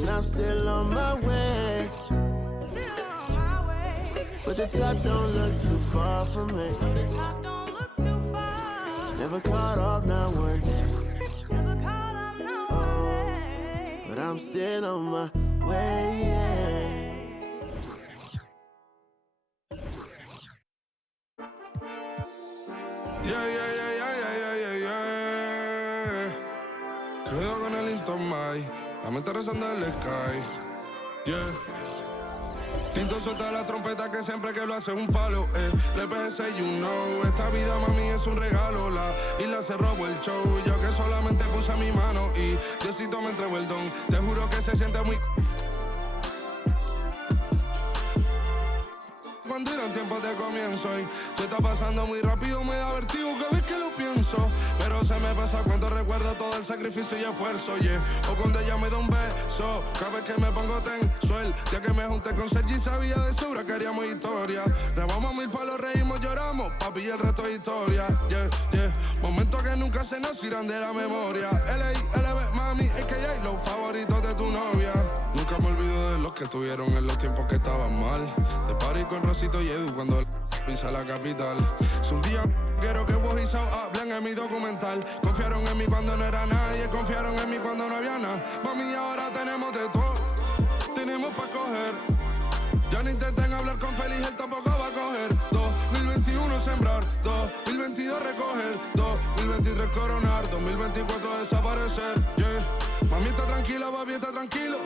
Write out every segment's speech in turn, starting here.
And I'm still on my way. But the top don't look too far from me. Never caught up, not one day. But I'm still on my way, yeah. Quedo con el Intomai, la mente rezando el sky. Yeah. Tinto suelta la trompeta que siempre que lo hace es un palo, Le PS, you know. Esta vida, mami, es un regalo. La isla se robó el show. Yo que solamente puse mi mano y Diosito me entregó el don. Te juro que se siente muy... Cuando eran tiempos de comienzo y tú estás pasando muy rápido, me da vertigo cada vez que lo pienso. Pero se me pasa cuando recuerdo todo el sacrificio y esfuerzo, yeah. O cuando ella me da un beso, cada vez que me pongo tenso. El día que me junté con Sergi sabía de sobra que haríamos historia. Grabamos 1000 palos, reímos, lloramos, papi, y el resto es historia, yeah, yeah. Momentos que nunca se nos irán de la memoria. L.A., mami, a.k.a. los favoritos de tu novia. Nunca me olvido de los que estuvieron en los tiempos que estaban mal. De party con Rosito y Edu cuando pisa la capital. Es un día quiero que vos y Sao hablen en mi documental. Confiaron en mí cuando no era nadie, confiaron en mí cuando no había nada. Mami, ahora tenemos de todo, tenemos pa' coger. Ya no intenten hablar con Feliz, él tampoco va a coger. 2021 sembrar, 2022 recoger, 2023 coronar, 2024 desaparecer, yeah. Mami está tranquila, papi está tranquilo.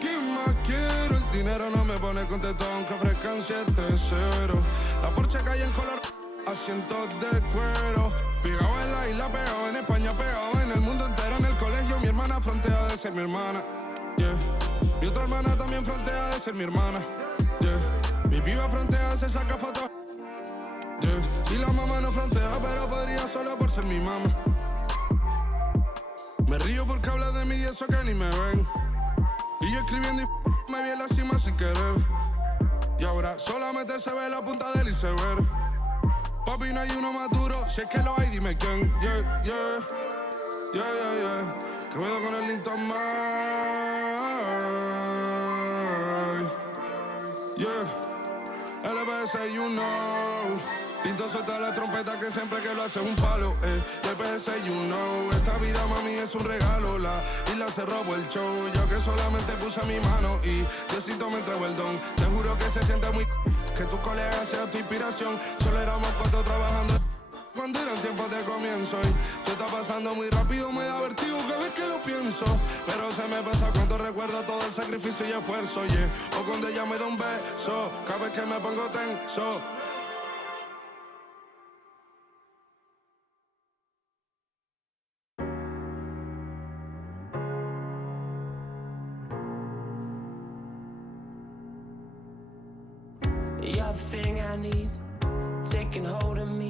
¿Qué más quiero? El dinero no me pone contento aunque ofrezcan 7-0. La Porsche cae en color, asientos de cuero. Pegado en la isla, pegado en España, pegado en el mundo entero. En el colegio mi hermana frontea de ser mi hermana, yeah. Mi otra hermana también frontea de ser mi hermana, yeah. Mi piba frontea, se saca fotos, yeah. Y la mamá no frontea, pero podría solo por ser mi mamá. Me río porque habla de mí y eso que ni me ven. Y yo escribiendo y me vi en la cima sin querer. Y ahora solamente se ve la punta del iceberg. Papi, no hay uno más duro, si es que lo hay, dime quién. Yeah, yeah, yeah, yeah, yeah. Que veo con el Intomai. Yeah, LBS, you know. Tinto suelta la trompeta que siempre que lo hace es un palo, LBS, you know. Esta vida, mami, es un regalo. La isla se robó el show. Yo que solamente puse mi mano y Diosito me entregó el don. Te juro que se siente muy... que tus colegas sean tu inspiración. Solo éramos 4 trabajando cuando eran tiempos de comienzo y tú estás pasando muy rápido, me da vertigo cada vez que lo pienso. Pero se me pasa cuando recuerdo todo el sacrificio y esfuerzo, yeah. O cuando ella me da un beso, cada vez que me pongo tenso. You're the thing I need, taking hold of me,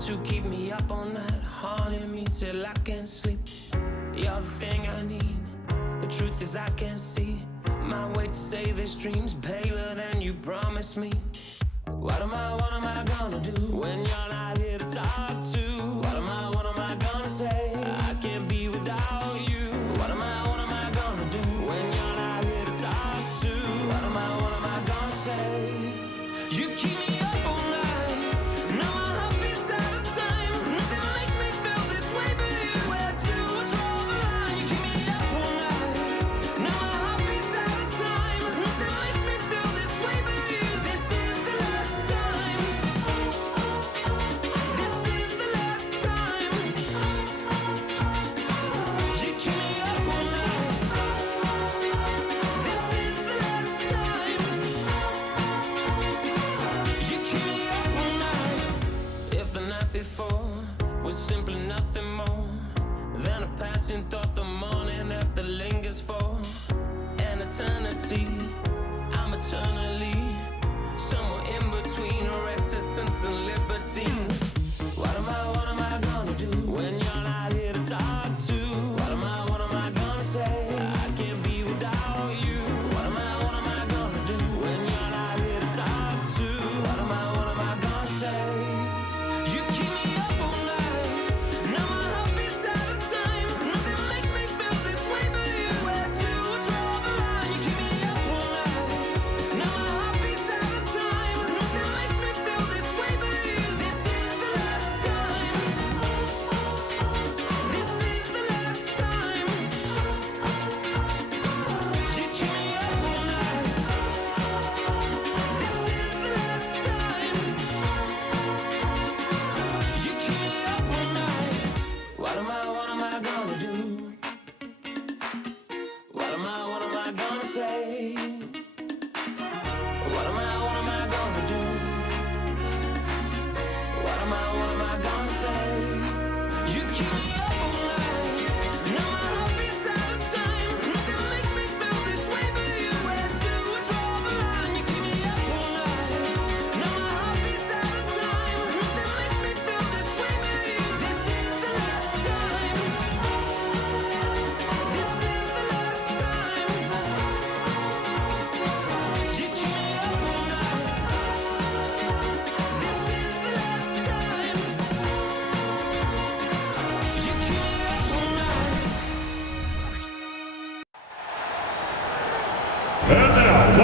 to keep me up all night, haunting me till I can't sleep. You're the thing I need, the truth is I can't see my way to save this dream's paler than you promised me. What am I gonna do when you're not here to talk to? What am I gonna say? I can't be without you. What am I gonna do when you're not here to talk to? What am I gonna say? You keep me up all night, now my heart beats out of time. Nothing makes me feel this way but you. Where to draw the line? You keep me up all night, now my heart beats out of time. Nothing makes me feel this way but you. This is the last time. This is the last time. You keep me up all night. This is the last time. You keep me up all night. If the night before was simply nothing more than a passing thought, the morning after lingers for an eternity. I'm eternally somewhere in between reticence and libertine. What am I gonna do when you're not here to talk to? What am I gonna say? I can't be without you. What am I gonna do when you're not here to talk to? What am I gonna say? You keep me up all night, now my heart beats out of time. Nothing makes me feel this way but you. Where to draw the line?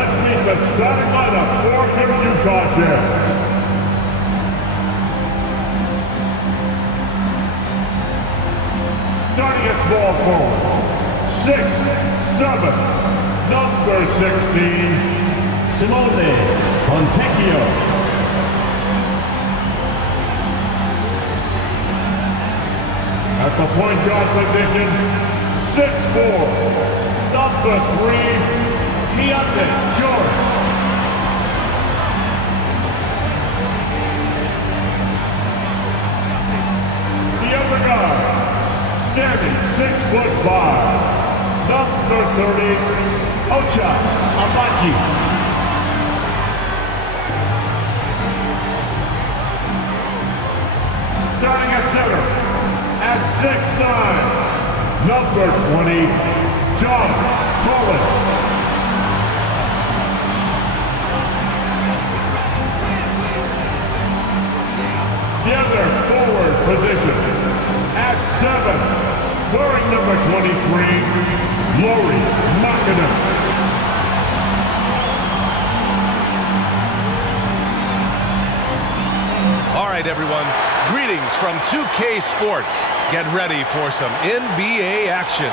Let's meet the starting lineup for your Utah Jazz. Starting at small forward, 6'7", number 16, Simone Fontecchio. At the point guard position, 6'4", number 3, Keontae George. The other guard, standing 6'5", number 30, Ocha Abaji. Starting at center, at 6'9", number 20, John Collins. The other forward position, at 7, wearing number 23, Lauri Markkanen. All right, everyone. Greetings from 2K Sports. Get ready for some NBA action.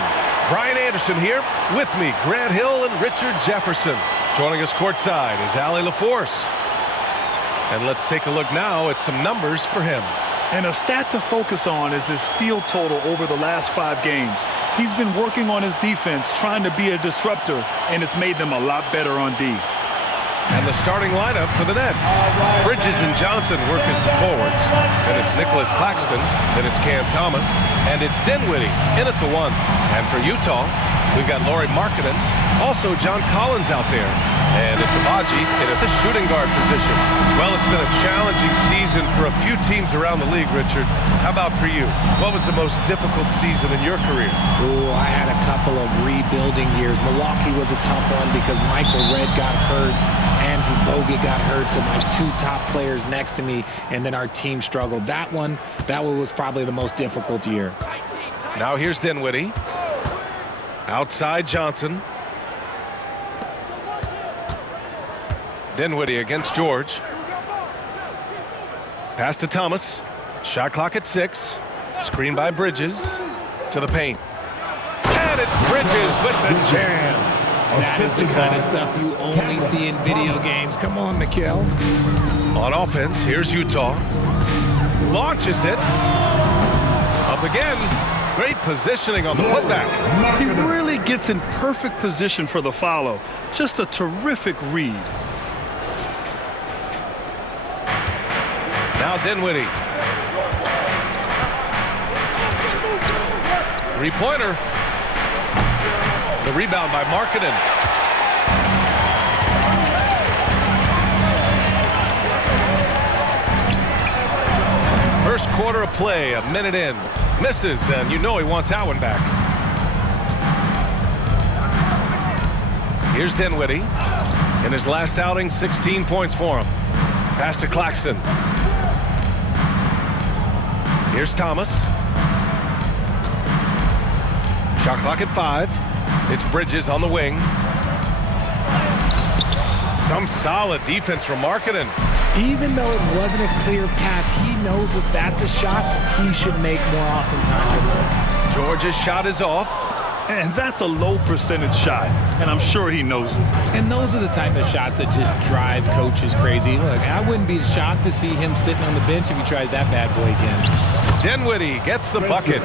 Brian Anderson here. With me, Grant Hill and Richard Jefferson. Joining us courtside is Allie LaForce. And let's take a look now at some numbers for him. And a stat to focus on is his steal total over the last 5 games. He's been working on his defense, trying to be a disruptor, and it's made them a lot better on D. And the starting lineup for the Nets. Bridges and Johnson work as the forwards. Then it's Nicolas, Claxton. Then it's Cam Thomas. And it's Dinwiddie in at the 1. And for Utah, we've got Lauri Markkanen. Also John Collins out there. And it's Abaji in at the shooting guard position. Well, it's been a challenging season for a few teams around the league, Richard. How about for you? What was the most difficult season in your career? Oh, I had a couple of rebuilding years. Milwaukee was a tough one because Michael Redd got hurt. Andrew Bogut got hurt, so my 2 top players next to me, and then our team struggled. That one was probably the most difficult year. Now here's Dinwiddie. Outside Johnson. Dinwiddie against George. Pass to Thomas. Shot clock at 6. Screen by Bridges. To the paint. And it's Bridges with the jam. That is the kind of stuff you only see in video games. Come on, Nikhil. On offense, here's Utah. Launches it. Up again. Great positioning on the putback. He really gets in perfect position for the follow. Just a terrific read. Now Dinwiddie. 3-pointer. The rebound by Markkanen. First quarter of play, a minute in. Misses, and you know he wants that one back. Here's Dinwiddie. In his last outing, 16 points for him. Pass to Claxton. Here's Thomas. Shot clock at 5. It's Bridges on the wing. Some solid defense from Markkanen. Even though it wasn't a clear path, he knows that that's a shot he should make more oftentimes. George's shot is off. And that's a low percentage shot, and I'm sure he knows it. And those are the type of shots that just drive coaches crazy. Look, I wouldn't be shocked to see him sitting on the bench if he tries that bad boy again. Dinwiddie gets the bucket.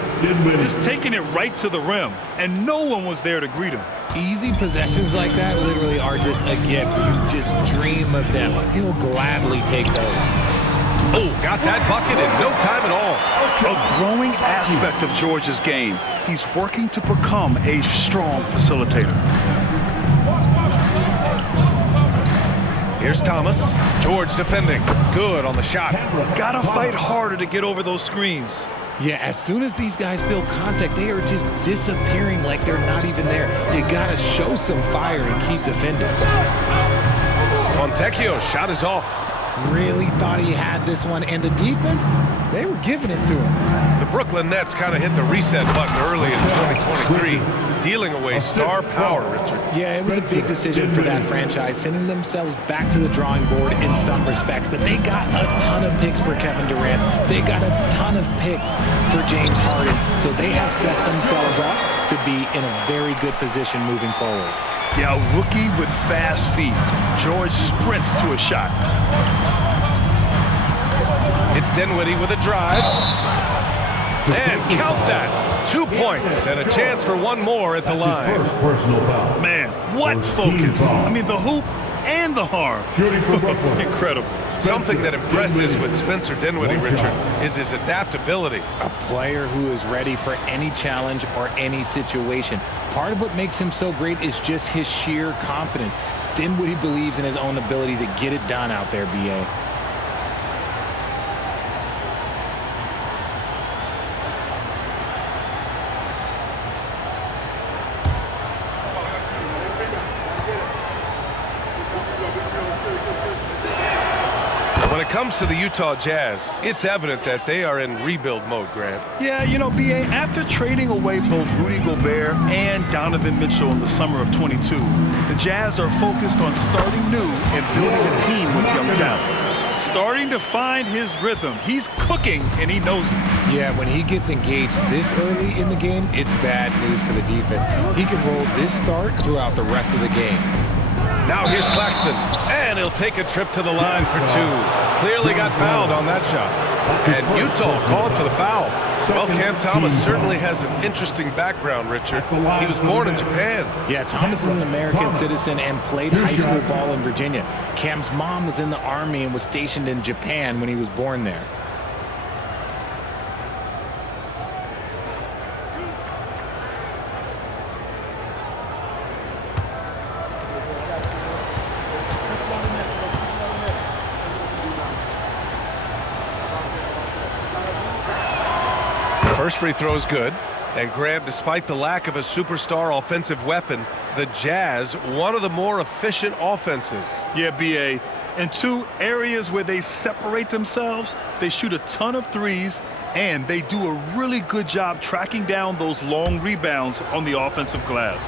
Just taking it right to the rim, and no one was there to greet him. Easy possessions like that literally are just a gift. You just dream of them. He'll gladly take those. Oh, got that bucket in no time at all. A growing aspect of George's game. He's working to become a strong facilitator. Here's Thomas. George defending. Good on the shot. Gotta fight harder to get over those screens. Yeah, as soon as these guys feel contact, they are just disappearing like they're not even there. You gotta show some fire and keep defending. Fontecchio's shot is off. Really thought he had this one, and the defense, they were giving it to him. The the Brooklyn Nets kind of hit the reset button early in 2023, dealing away star power, Richard. Yeah, it was a big decision for that franchise, sending themselves back to the drawing board in some respects. But they got a ton of picks for Kevin Durant. They got a ton of picks for James Harden. So they have set themselves up to be in a very good position moving forward. Yeah, a rookie with fast feet. George sprints to a shot. It's Dinwiddie with a drive. And count that. 2 points and a chance for one more at the line. Man, what focus. I mean, the hoop and the harm. Incredible. Something that impresses with Spencer Dinwiddie, Richard, is his adaptability. A player who is ready for any challenge or any situation. Part of what makes him so great is just his sheer confidence. Dinwiddie believes in his own ability to get it done out there, B.A. When it comes to the Utah Jazz, it's evident that they are in rebuild mode, Grant. Yeah, you know, B.A., after trading away both Rudy Gobert and Donovan Mitchell in the summer of 22, the Jazz are focused on starting new and building a team with young talent. Starting to find his rhythm. He's cooking, and he knows it. Yeah, when he gets engaged this early in the game, it's bad news for the defense. He can roll this start throughout the rest of the game. Now here's Claxton, and he'll take a trip to the line for two. Clearly got fouled on that shot. And Utah called for the foul. Well, Cam Thomas certainly has an interesting background, Richard. He was born in Japan. Yeah, Thomas is an American citizen and played high school ball in Virginia. Cam's mom was in the Army and was stationed in Japan when he was born there. First free throw is good. And Graham, despite the lack of a superstar offensive weapon, the Jazz, one of the more efficient offenses. Yeah, B.A., in two areas where they separate themselves, they shoot a ton of threes, and they do a really good job tracking down those long rebounds on the offensive glass.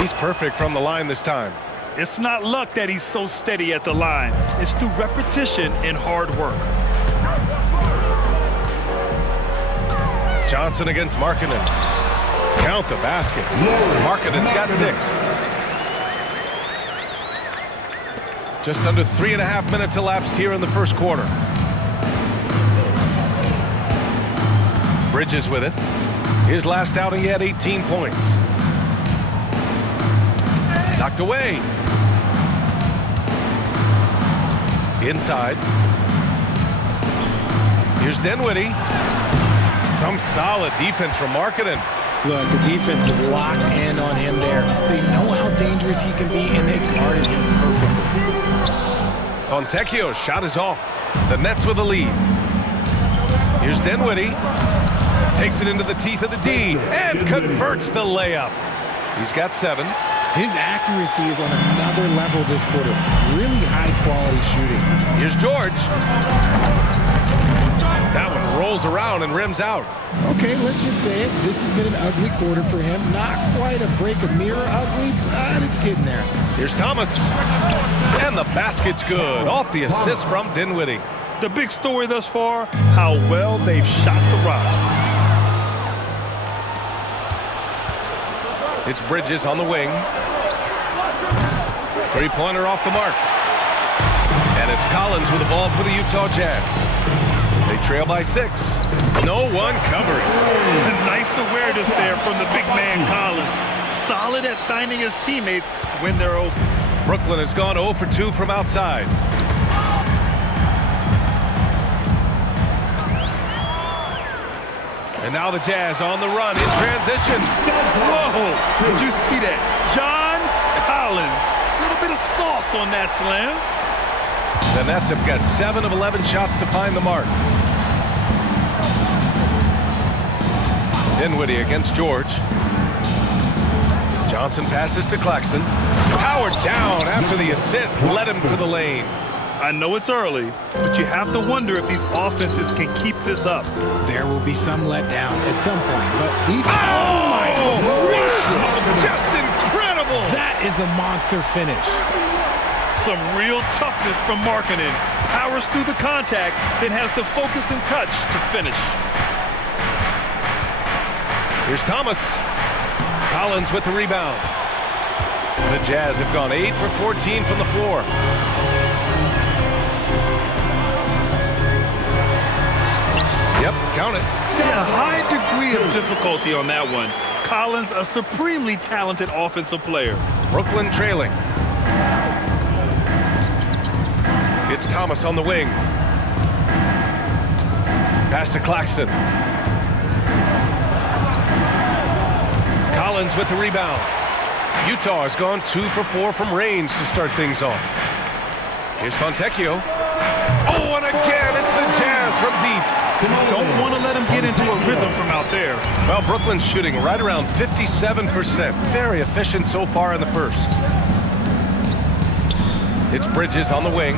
He's perfect from the line this time. It's not luck that he's so steady at the line. It's through repetition and hard work. Johnson against Markkanen. Count the basket. Markkanen's got 6. Just under 3.5 minutes elapsed here in the first quarter. Bridges with it. His last outing, he had 18 points. Knocked away. Inside. Here's Dinwiddie. Some solid defense from Markkanen. Look, the defense was locked in on him there. They know how dangerous he can be, and they guarded him perfectly. Fontecchio's shot is off. The Nets with the lead. Here's Dinwiddie. Takes it into the teeth of the D and converts the layup. He's got 7. His accuracy is on another level this quarter. Really high-quality shooting. Here's George. That one rolls around and rims out. Okay, let's just say it. This has been an ugly quarter for him. Not quite a break a mirror ugly, but it's getting there. Here's Thomas. And the basket's good. Off the assist from Dinwiddie. The big story thus far, how well they've shot the rock. It's Bridges on the wing. Three-pointer off the mark. And it's Collins with the ball for the Utah Jazz. They trail by 6. No one covering. Nice awareness there from the big man Collins. Solid at finding his teammates when they're open. Brooklyn has gone 0 for 2 from outside. And now the Jazz on the run in transition. Whoa! Did you see that? John Collins. A little bit of sauce on that slam. The Nets have got 7 of 11 shots to find the mark. Dinwiddie against George. Johnson passes to Claxton. Powered down after the assist led him to the lane. I know it's early, but you have to wonder if these offenses can keep this up. There will be some letdown at some point, but these... Oh, my gracious! Just incredible! That is a monster finish. Some real toughness from Markkanen. Powers through the contact, then has the focus and touch to finish. Here's Thomas. Collins with the rebound. The Jazz have gone 8 for 14 from the floor. Yep, count it. Yeah, high degree of difficulty on that one. Collins, a supremely talented offensive player. Brooklyn trailing. It's Thomas on the wing. Pass to Claxton. Collins with the rebound. Utah has gone 2 for 4 from range to start things off. Here's Fontecchio. Oh, and again, it's the Jazz from deep. Don't want to let him get into a rhythm from out there. Well, Brooklyn's shooting right around 57%. Very efficient so far in the first. It's Bridges on the wing.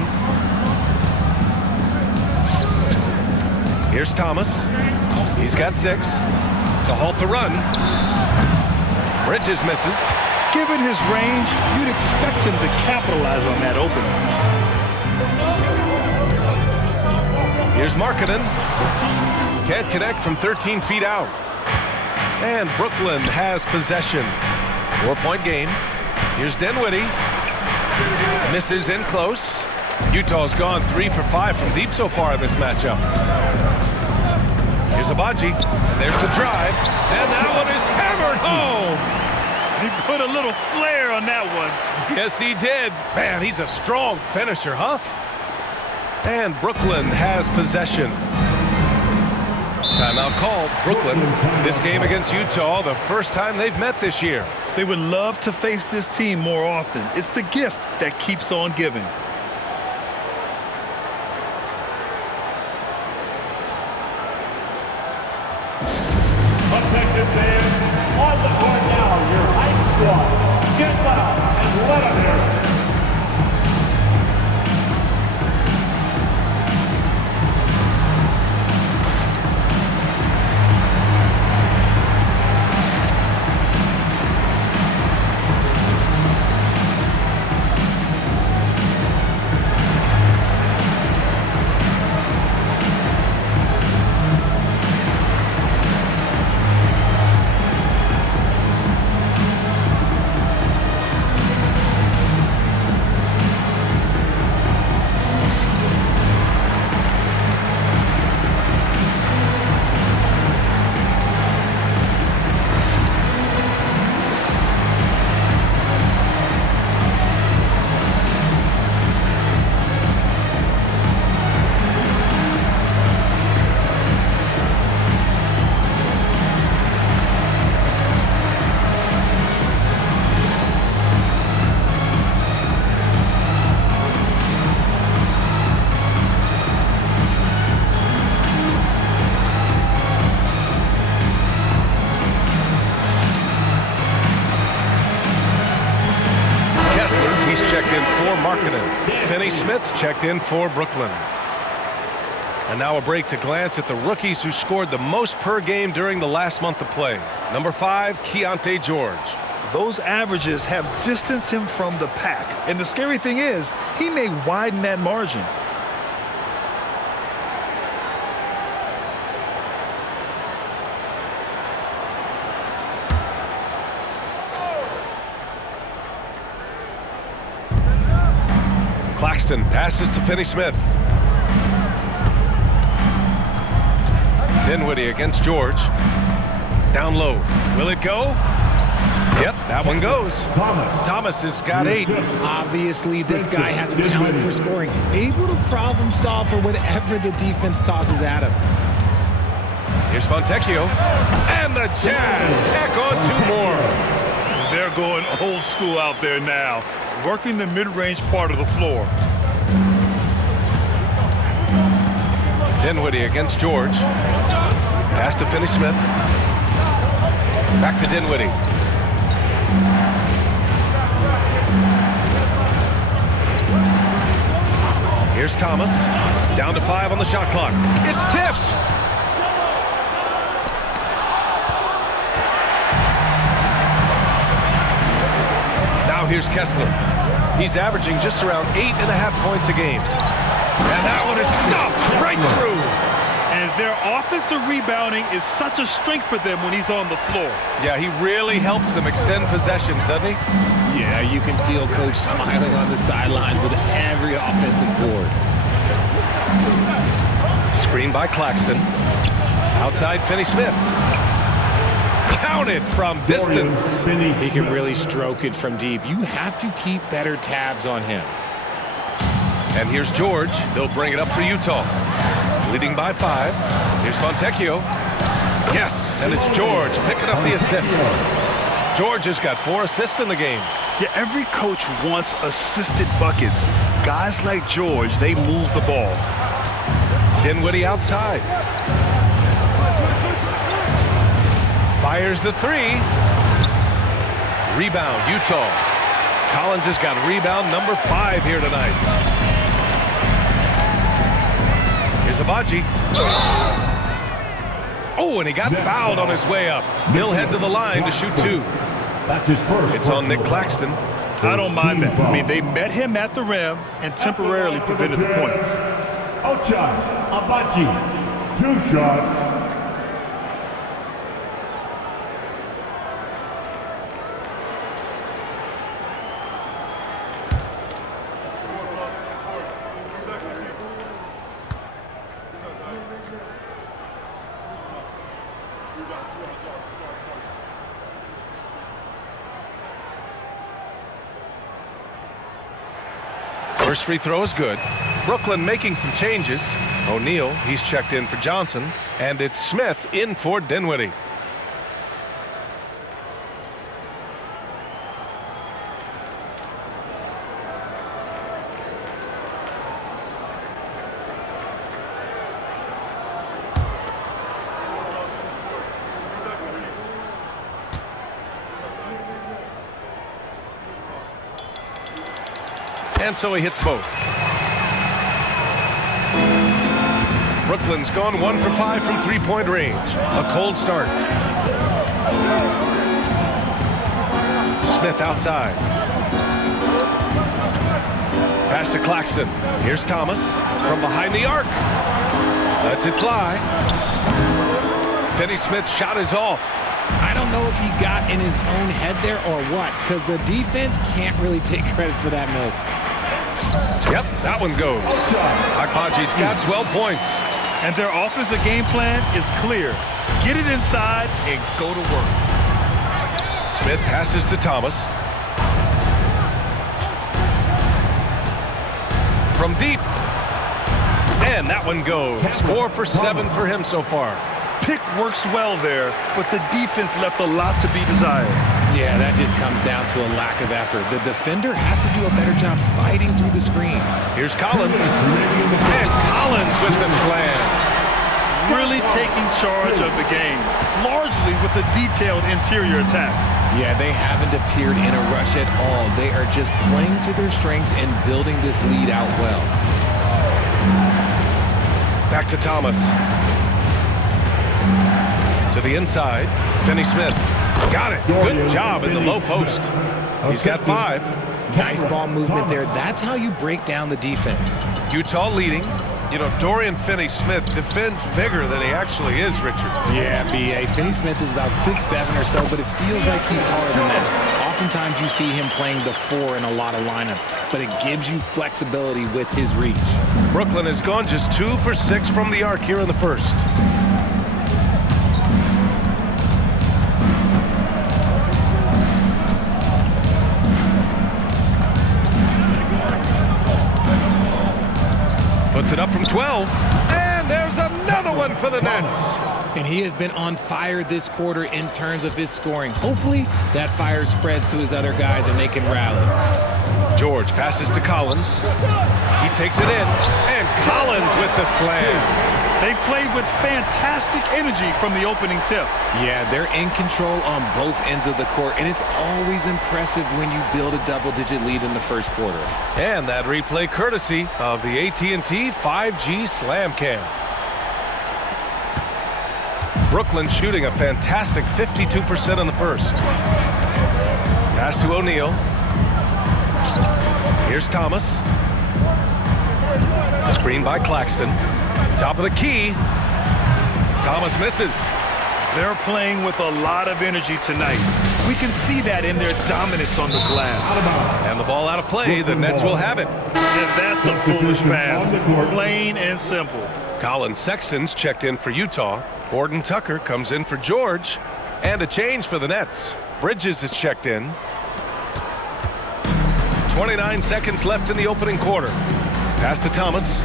Here's Thomas. He's got 6 to halt the run. Bridges misses. Given his range, you'd expect him to capitalize on that opening. Here's Markkanen. Can't connect from 13 feet out. And Brooklyn has possession. 4-point game. Here's Dinwiddie. Misses in close. Utah's gone 3 for 5 from deep so far in this matchup. Here's Abaji. And there's the drive. And that one is hammered home. He put a little flair on that one. Yes, he did. Man, he's a strong finisher, huh? And Brooklyn has possession. Timeout called. Brooklyn. This game against Utah, the first time they've met this year. They would love to face this team more often. It's the gift that keeps on giving. Attention fans, on the court now, your hype squad. Get loud and let them hear it. Smith checked in for Brooklyn. And now a break to glance at the rookies who scored the most per game during the last month of play. Number 5, Keontae George. Those averages have distanced him from the pack. And the scary thing is, he may widen that margin. Claxton passes to Finney-Smith. Dinwiddie against George. Down low. Will it go? Yep, that one goes. Thomas has got 8. Obviously, this guy has a talent for scoring. Able to problem solve for whatever the defense tosses at him. Here's Fontecchio. And the Jazz tack on 2 more. They're going old school out there now, working the mid-range part of the floor. Dinwiddie against George. Pass to Finney-Smith. Back to Dinwiddie. Here's Thomas. Down to 5 on the shot clock. It's tipped. Now here's Kessler. He's averaging just around 8.5 points a game. And that one is stuffed right through. And their offensive rebounding is such a strength for them when he's on the floor. Yeah, he really helps them extend possessions, doesn't he? Yeah, you can feel Coach smiling on the sidelines with every offensive board. Screen by Claxton. Outside Finney-Smith. Counted from distance. He can really stroke it from deep. You have to keep better tabs on him. And here's George. He'll bring it up for Utah. Leading by 5. Here's Fontecchio. Yes, and it's George picking up the assist. George has got 4 assists in the game. Yeah, every coach wants assisted buckets. Guys like George, they move the ball. Dinwiddie outside. Fires the 3. Rebound, Utah. Collins has got rebound number 5 here tonight. Here's Abaji. Oh, and he got fouled on his way up. He'll head to the line to shoot 2. That's his first. It's on Nick Claxton. I don't mind that. I mean, they met him at the rim and temporarily prevented the points. Outside, Abaji, 2 shots. First free throw is good. Brooklyn making some changes. O'Neal, he's checked in for Johnson. And it's Smith in for Dinwiddie. And so he hits both. Brooklyn's gone 1 for 5 from 3-point range. A cold start. Smith outside. Pass to Claxton. Here's Thomas from behind the arc. Lets it fly. Finney-Smith's shot is off. I don't know if he got in his own head there or what, because the defense can't really take credit for that miss. Yep, that one goes. Akpaji's got 12 points. And their offensive game plan is clear. Get it inside and go to work. Smith passes to Thomas. From deep. And that one goes. 4 for 7 for him so far. Pick works well there, but the defense left a lot to be desired. Yeah, that just comes down to a lack of effort. The defender has to do a better job fighting through the screen. Here's Collins. And Collins with the slam. Really taking charge of the game, largely with a detailed interior attack. Yeah, they haven't appeared in a rush at all. They are just playing to their strengths and building this lead out well. Back to Thomas. To the inside, Finney-Smith. Got it. Good job in the low post. He's got 5. Nice ball movement there. That's how you break down the defense. Utah leading. You know, Dorian Finney-Smith defends bigger than he actually is, Richard. Yeah, B.A. Finney-Smith is about 6'7" or so, but it feels like he's taller than that. Oftentimes you see him playing the 4 in a lot of lineups, but it gives you flexibility with his reach. Brooklyn has gone just 2 for 6 from the arc here in the first. Puts it up from 12, and there's another one for the Nets. And he has been on fire this quarter in terms of his scoring. Hopefully that fire spreads to his other guys and they can rally. George passes to Collins. He takes it in, and Collins with the slam. They played with fantastic energy from the opening tip. Yeah, they're in control on both ends of the court, and it's always impressive when you build a double-digit lead in the first quarter. And that replay courtesy of the AT&T 5G Slam Cam. Brooklyn shooting a fantastic 52% in the first. Pass to O'Neal. Here's Thomas. Screen by Claxton. Top of the key. Thomas misses. They're playing with a lot of energy tonight. We can see that in their dominance on the glass. And the ball out of play. The Nets will have it. And that's a foolish pass. Plain and simple. Colin Sexton's checked in for Utah. Horton Tucker comes in for George. And a change for the Nets. Bridges is checked in. 29 seconds left in the opening quarter. Pass to Thomas.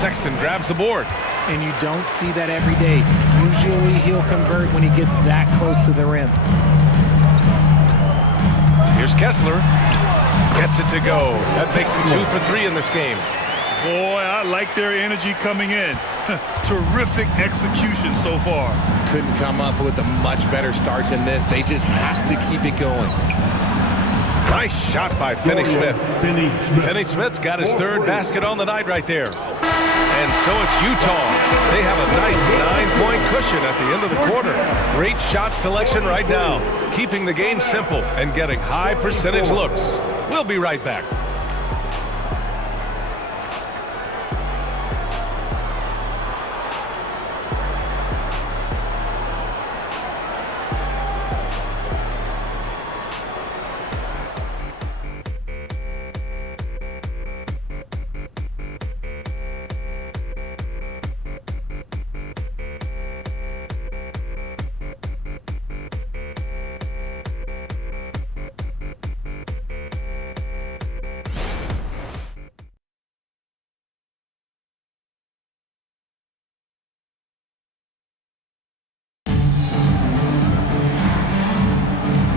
Sexton grabs the board. And you don't see that every day. Usually he'll convert when he gets that close to the rim. Here's Kessler. Gets it to go. That makes him 2 for 3 in this game. Boy, I like their energy coming in. Terrific execution so far. Couldn't come up with a much better start than this. They just have to keep it going. Nice shot by Finney-Smith. Finney-Smith's got his third basket on the night right there. And so it's Utah. They have a nice 9-point cushion at the end of the quarter. Great shot selection right now, keeping the game simple and getting high percentage looks. We'll be right back.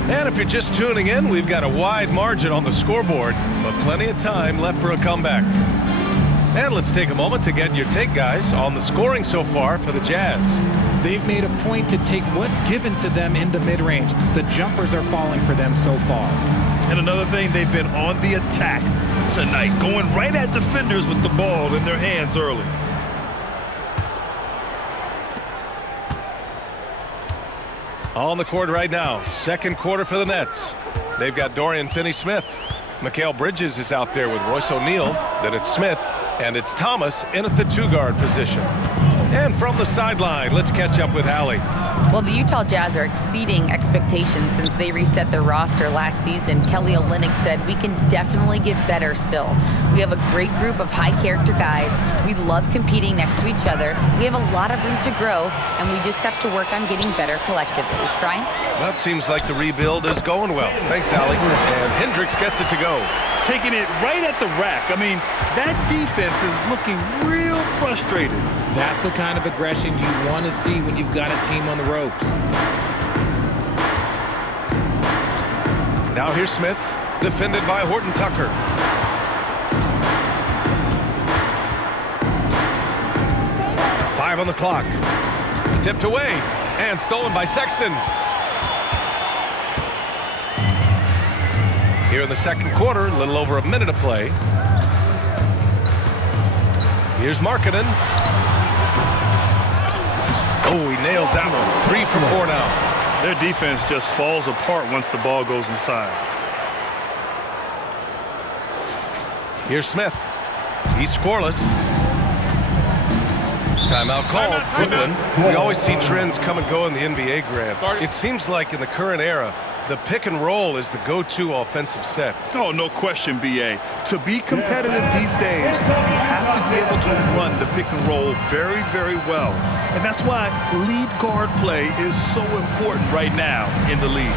And if you're just tuning in, we've got a wide margin on the scoreboard, but plenty of time left for a comeback. And let's take a moment to get your take, guys, on the scoring so far for the Jazz. They've made a point to take what's given to them in the mid-range. The jumpers are falling for them so far. And another thing, they've been on the attack tonight, going right at defenders with the ball in their hands early. On the court right now, second quarter for the Nets. They've got Dorian Finney-Smith. Mikal Bridges is out there with Royce O'Neal. Then it's Smith, and it's Thomas in at the two-guard position. And from the sideline, let's catch up with Allie. Well, the Utah Jazz are exceeding expectations since they reset their roster last season. Kelly Olynyk said, "We can definitely get better still. We have a great group of high-character guys. We love competing next to each other. We have a lot of room to grow, and we just have to work on getting better collectively." Brian? Well, it seems like the rebuild is going well. Thanks, Allie. And Hendricks gets it to go. Taking it right at the rack. I mean, that defense is looking real frustrated. That's the kind of aggression you want to see when you've got a team on the ropes. Now here's Smith, defended by Horton Tucker. Five on the clock. Tipped away and stolen by Sexton. Here in the second quarter, a little over a minute to play. Here's Markkanen. Oh, he nails that one. 3 for 4 now. Their defense just falls apart once the ball goes inside. Here's Smith. He's scoreless. Timeout called. Brooklyn. We always see trends come and go in the NBA, Grant. It seems like in the current era, the pick and roll is the go-to offensive set. Oh, no question, B.A. To be competitive these days, you have to be able to run the pick and roll very, very well. And that's why lead guard play is so important right now in the league.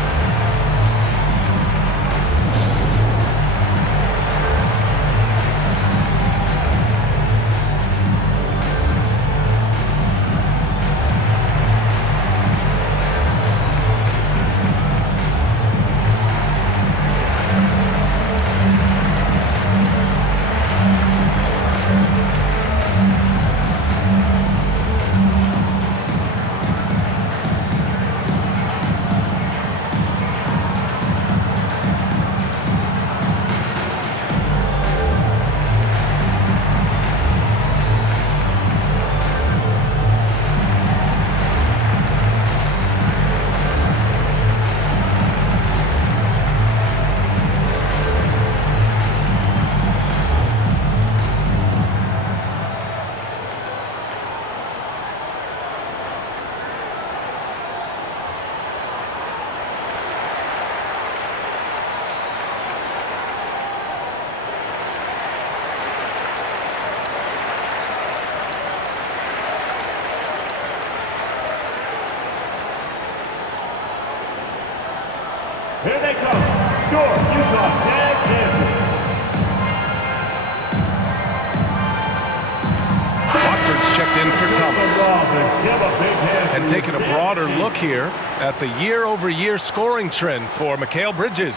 And taking a broader look here at the year-over-year scoring trend for Mikal Bridges.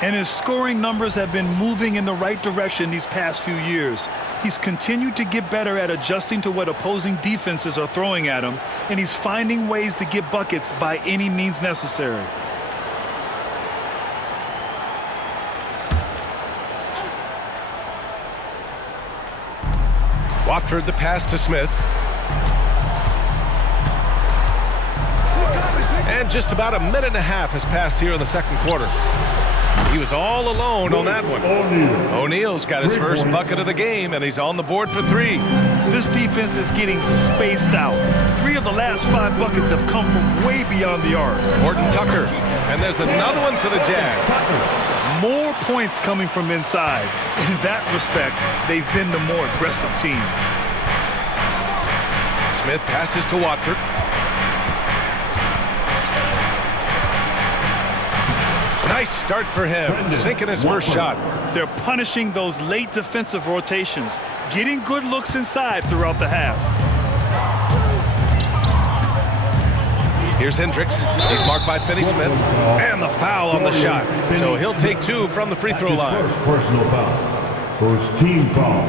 And his scoring numbers have been moving in the right direction these past few years. He's continued to get better at adjusting to what opposing defenses are throwing at him, and he's finding ways to get buckets by any means necessary. Watford the pass to Smith. And just about a minute and a half has passed here in the second quarter. He was all alone on that one. O'Neal's got his first bucket of the game, and he's on the board for 3. This defense is getting spaced out. 3 of the last 5 buckets have come from way beyond the arc. Horton Tucker, and there's another one for the Jazz. More points coming from inside. In that respect, they've been the more aggressive team. Smith passes to Watford. Nice start for him, sinking his first shot. They're punishing those late defensive rotations, getting good looks inside throughout the half. Here's Hendricks. He's marked by Finney-Smith. And the foul on the shot. So he'll take 2 from the free throw line. First personal foul. First team foul.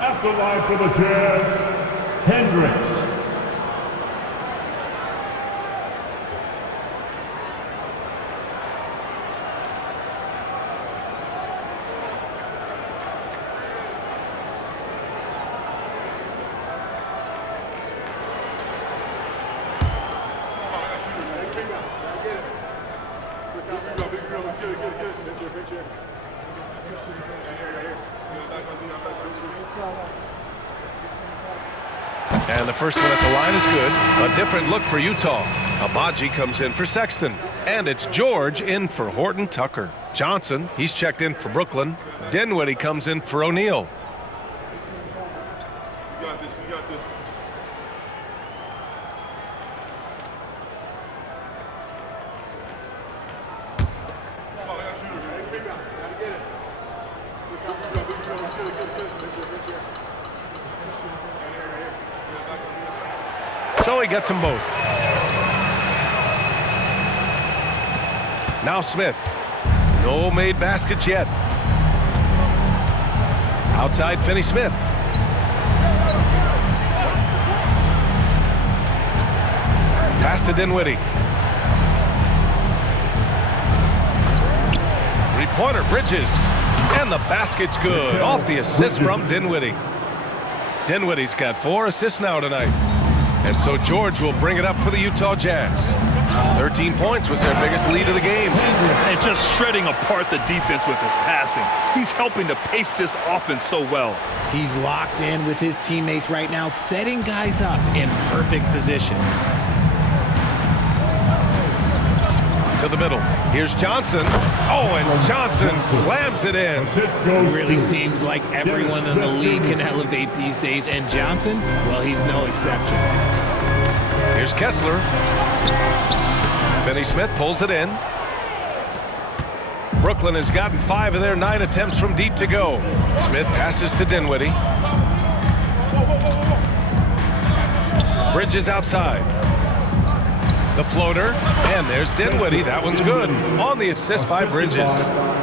At the line for the Jazz, Hendricks. And the first one at the line is good. A different look for Utah. Abaji comes in for Sexton. And it's George in for Horton Tucker. Johnson, he's checked in for Brooklyn. Dinwiddie comes in for O'Neal. We got this. So he gets them both. Now Smith. No made baskets yet. Outside Finney-Smith. Pass to Dinwiddie. Three-pointer, Bridges. And the basket's good. Off the assist from Dinwiddie. Dinwiddie's got 4 assists now tonight. And so George will bring it up for the Utah Jazz. 13 points was their biggest lead of the game. And just shredding apart the defense with his passing. He's helping to pace this offense so well. He's locked in with his teammates right now, setting guys up in perfect position. To the middle. Here's Johnson. Oh, and Johnson slams it in. It really seems like everyone in the league can elevate these days, and Johnson, well, he's no exception. Here's Kessler. Finney-Smith pulls it in. Brooklyn has gotten 5 of their 9 attempts from deep to go. Smith passes to Dinwiddie. Bridges outside. The floater, and there's Dinwiddie. That one's good. On the assist by Bridges.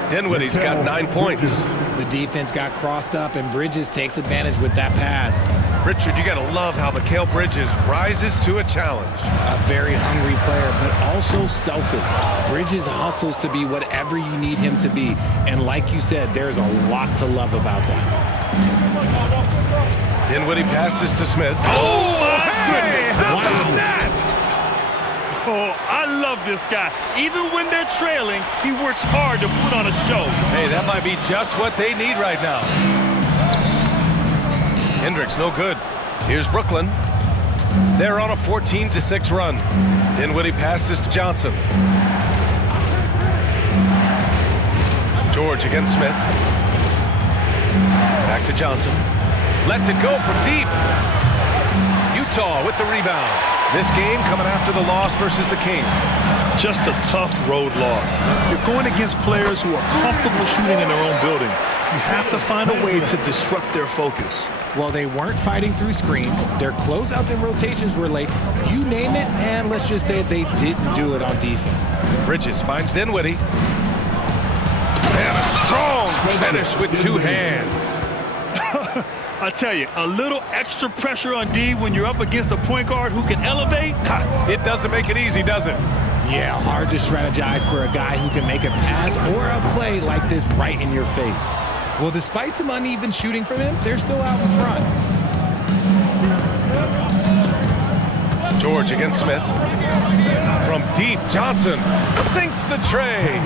Dinwiddie's got 9 points. The defense got crossed up, and Bridges takes advantage with that pass. Richard, you gotta love how Mikal Bridges rises to a challenge. A very hungry player, but also selfless. Bridges hustles to be whatever you need him to be, and like you said, there's a lot to love about that. Dinwiddie passes to Smith. Oh, my goodness! How about that? Oh, I love this guy. Even when they're trailing, he works hard to put on a show. Hey, that might be just what they need right now. Hendricks, no good. Here's Brooklyn. They're on a 14-6 run. Dinwiddie passes to Johnson. George against Smith. Back to Johnson. Lets it go from deep. Utah with the rebound. This game coming after the loss versus the Kings. Just a tough road loss. You're going against players who are comfortable shooting in their own building. You have to find a way to disrupt their focus. Well, they weren't fighting through screens. Their closeouts and rotations were late. You name it, and let's just say they didn't do it on defense. Bridges finds Dinwiddie. And a strong finish with two hands. I tell you, a little extra pressure on D when you're up against a point guard who can elevate. It doesn't make it easy, does it? Yeah, hard to strategize for a guy who can make a pass or a play like this right in your face. Well, despite some uneven shooting from him, they're still out in front. George against Smith. From deep, Johnson sinks the tray.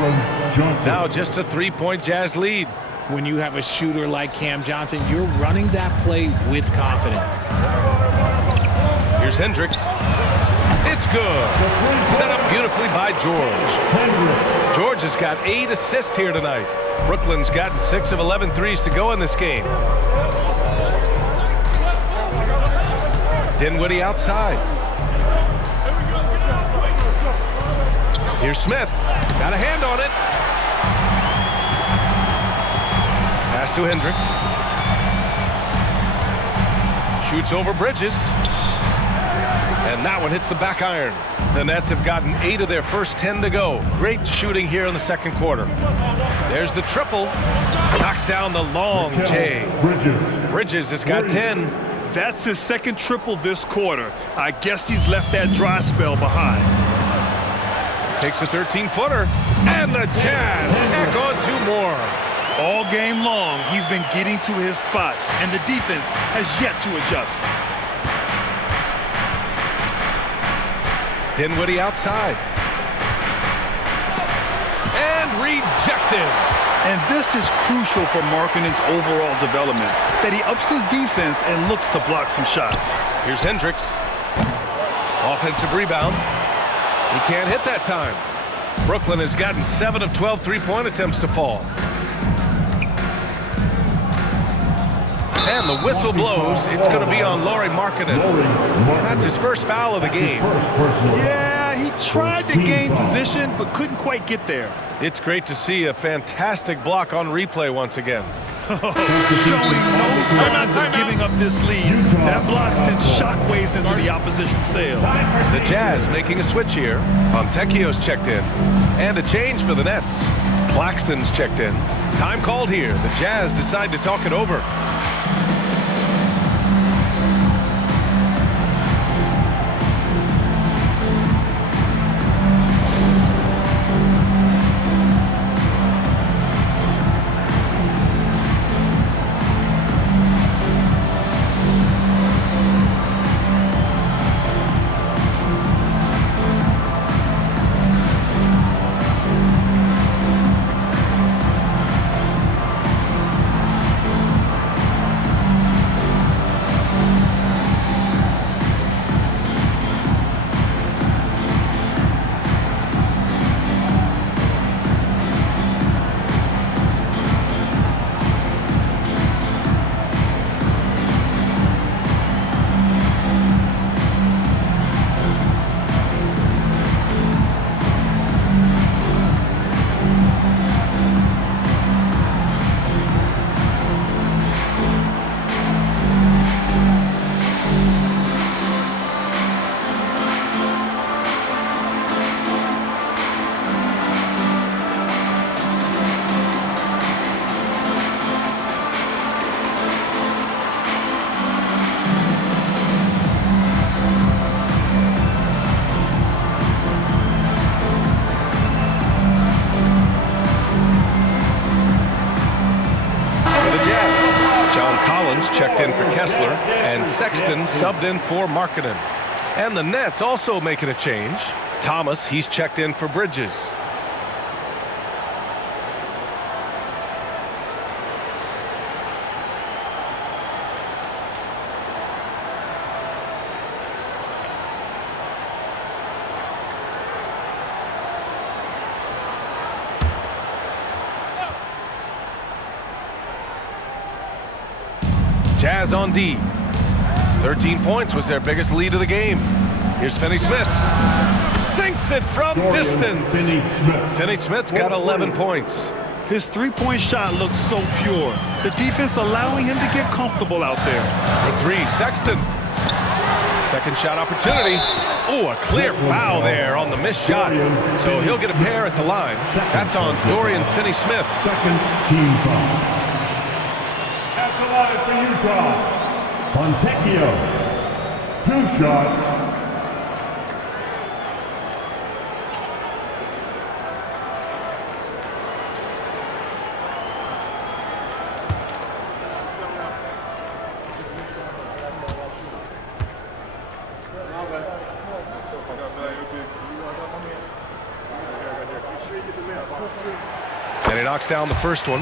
Now just a three-point Jazz lead. When you have a shooter like Cam Johnson, you're running that play with confidence. Here's Hendricks. It's good. Set up beautifully by George. George has got 8 assists here tonight. Brooklyn's gotten 6 of 11 threes to go in this game. Dinwiddie outside. Here's Smith. Got a hand on it. Pass to Hendricks. Shoots over Bridges. And that one hits the back iron. The Nets have gotten 8 of their first 10 to go. Great shooting here in the second quarter. There's the triple. Knocks down the long J. Bridges has got 10. That's his second triple this quarter. I guess he's left that dry spell behind. Takes a 13-footer. And the Jazz tack on 2 more. All game long, he's been getting to his spots, and the defense has yet to adjust. Dinwiddie outside. And rejected. And this is crucial for Markkanen's overall development, that he ups his defense and looks to block some shots. Here's Hendricks. Offensive rebound. He can't hit that time. Brooklyn has gotten 7 of 12 three-point attempts to fall. And the whistle blows. It's going to be on Lauri Markkanen. That's his first foul of the game. Yeah, he tried to gain position, but couldn't quite get there. It's great to see a fantastic block on replay once again. Showing no signs of giving up this lead. That block sent shockwaves into the opposition sails. The Jazz making a switch here. Fontecchio's checked in. And a change for the Nets. Claxton's checked in. Time called here. The Jazz decide to talk it over. Checked in for Kessler, and Sexton subbed in for Markkanen. And the Nets also making a change. Thomas, he's checked in for Bridges. Jazz on D. 13 points was their biggest lead of the game. Here's Finney-Smith. Sinks it from distance. Finney-Smith's got 11 points. His three-point shot looks so pure. The defense allowing him to get comfortable out there. For three, Sexton. Second shot opportunity. Oh, a clear foul there on the missed shot. So he'll get a pair at the line. That's on Dorian Finney-Smith. Second team foul. At the line for Utah, Fontecchio. 2 shots. And he knocks down the first one.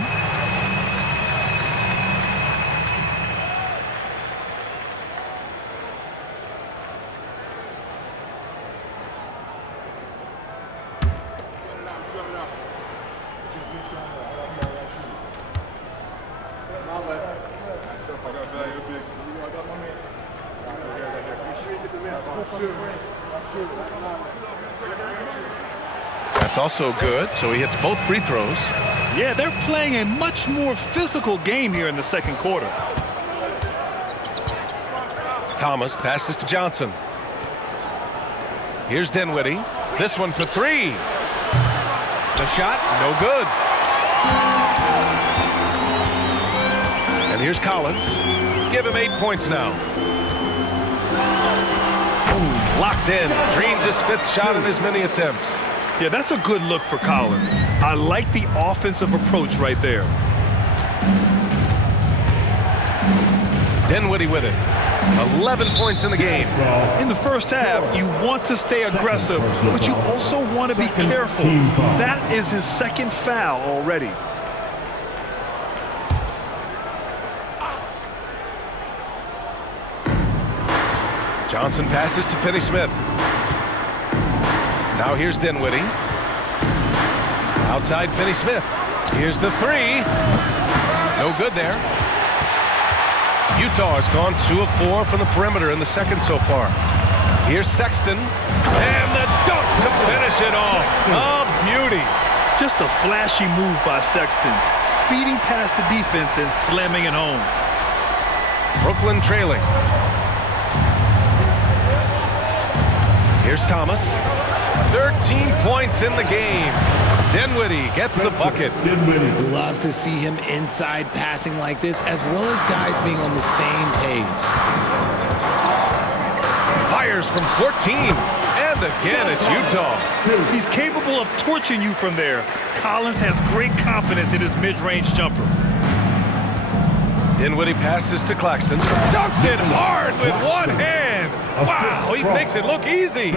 That's also good, so he hits both free throws. Yeah, they're playing a much more physical game here in the second quarter. Thomas passes to Johnson. Here's Dinwiddie. This one for three. The shot, no good. And here's Collins. Give him 8 points now. Ooh, he's locked in. Dreams his 5th shot in as many attempts. Yeah, that's a good look for Collins. I like the offensive approach right there. Dinwiddie with it. 11 points in the game. In the first half, you want to stay aggressive, but you also want to be careful. That is his second foul already. Johnson passes to Finney-Smith. Now here's Dinwiddie. Outside Finney-Smith. Here's the three. No good there. Utah has gone 2 of 4 from the perimeter in the second so far. Here's Sexton. And the dunk to finish it off. A beauty. Just a flashy move by Sexton. Speeding past the defense and slamming it home. Brooklyn trailing. Here's Thomas. 13 points in the game. Dinwiddie gets the bucket. Love to see him inside passing like this, as well as guys being on the same page. Fires from 14. And again, it's Utah. He's capable of torching you from there. Collins has great confidence in his mid-range jumper. Dinwiddie passes to Claxton. Dunks it hard with one hand. Wow, he makes it look easy.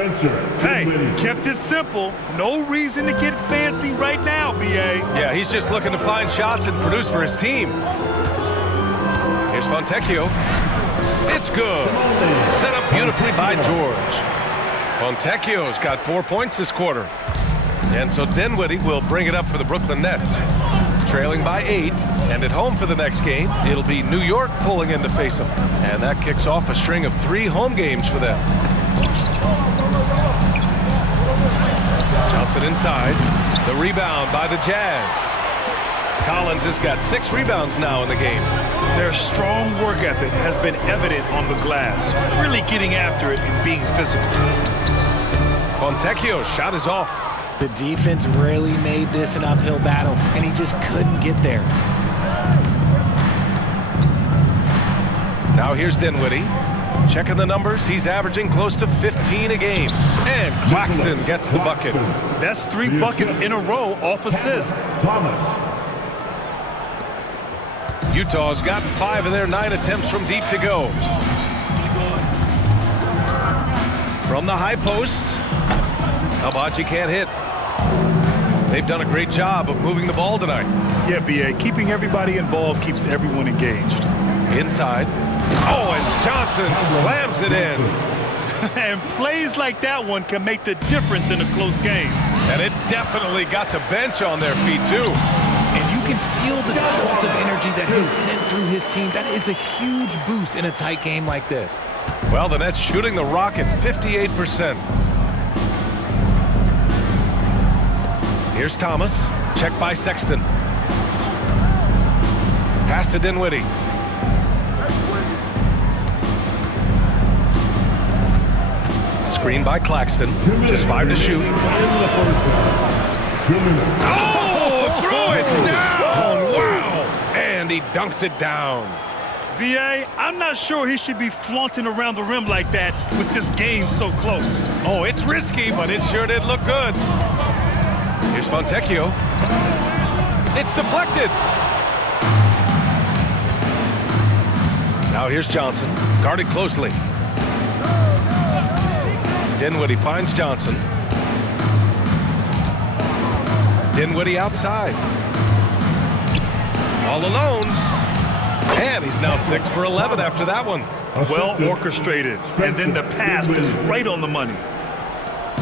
Hey, kept it simple. No reason to get fancy right now, B.A. Yeah, he's just looking to find shots and produce for his team. Here's Fontecchio. It's good. Set up beautifully by George. Fontecchio's got 4 points this quarter. And so Dinwiddie will bring it up for the Brooklyn Nets. Trailing by 8, and at home for the next game, it'll be New York pulling in to face them. And that kicks off a string of 3 home games for them. Johnson inside. The rebound by the Jazz. Collins has got 6 rebounds now in the game. Their strong work ethic has been evident on the glass, really getting after it and being physical. Fontecchio's shot is off. The defense really made this an uphill battle, and he just couldn't get there. Now here's Dinwiddie. Checking the numbers, he's averaging close to 15 a game. And Claxton gets the bucket. That's 3 buckets in a row off assist. Thomas. Utah's got 5 of their 9 attempts from deep to go. From the high post, Abaji can't hit. They've done a great job of moving the ball tonight. Yeah, B.A., keeping everybody involved keeps everyone engaged. Inside. Oh, and Johnson slams it in. And plays like that one can make the difference in a close game. And it definitely got the bench on their feet, too. And you can feel the jolt of energy that he's sent through his team. That is a huge boost in a tight game like this. Well, the Nets shooting the rock at 58%. Here's Thomas. Checked by Sexton. Pass to Dinwiddie. Screen by Claxton. Just 5 to shoot. Oh, throw it down! Wow! And he dunks it down. B.A., I'm not sure he should be flaunting around the rim like that with this game so close. Oh, it's risky, but it sure did look good. Here's Fontecchio. It's deflected. Now here's Johnson, guarded closely. Dinwiddie finds Johnson. Dinwiddie outside. All alone. And he's now 6 for 11 after that one. Well orchestrated, and then the pass is right on the money.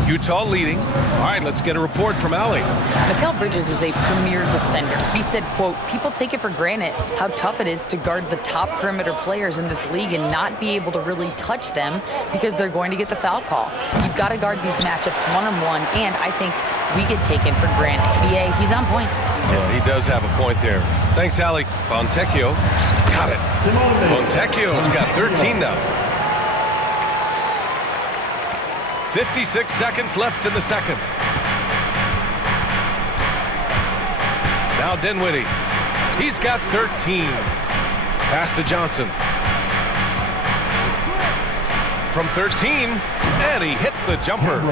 Utah leading. All right, let's get a report from Allie. Mikal Bridges is a premier defender. He said, quote, people take it for granted how tough it is to guard the top perimeter players in this league and not be able to really touch them because they're going to get the foul call. You've got to guard these matchups one-on-one, and I think we get taken for granted. BA, he's on point. Yeah, he does have a point there. Thanks, Allie. Fontecchio got it. Fontecchio's got 13 now. 56 seconds left in the second. Now Dinwiddie. He's got 13. Pass to Johnson. From 13, and he hits the jumper.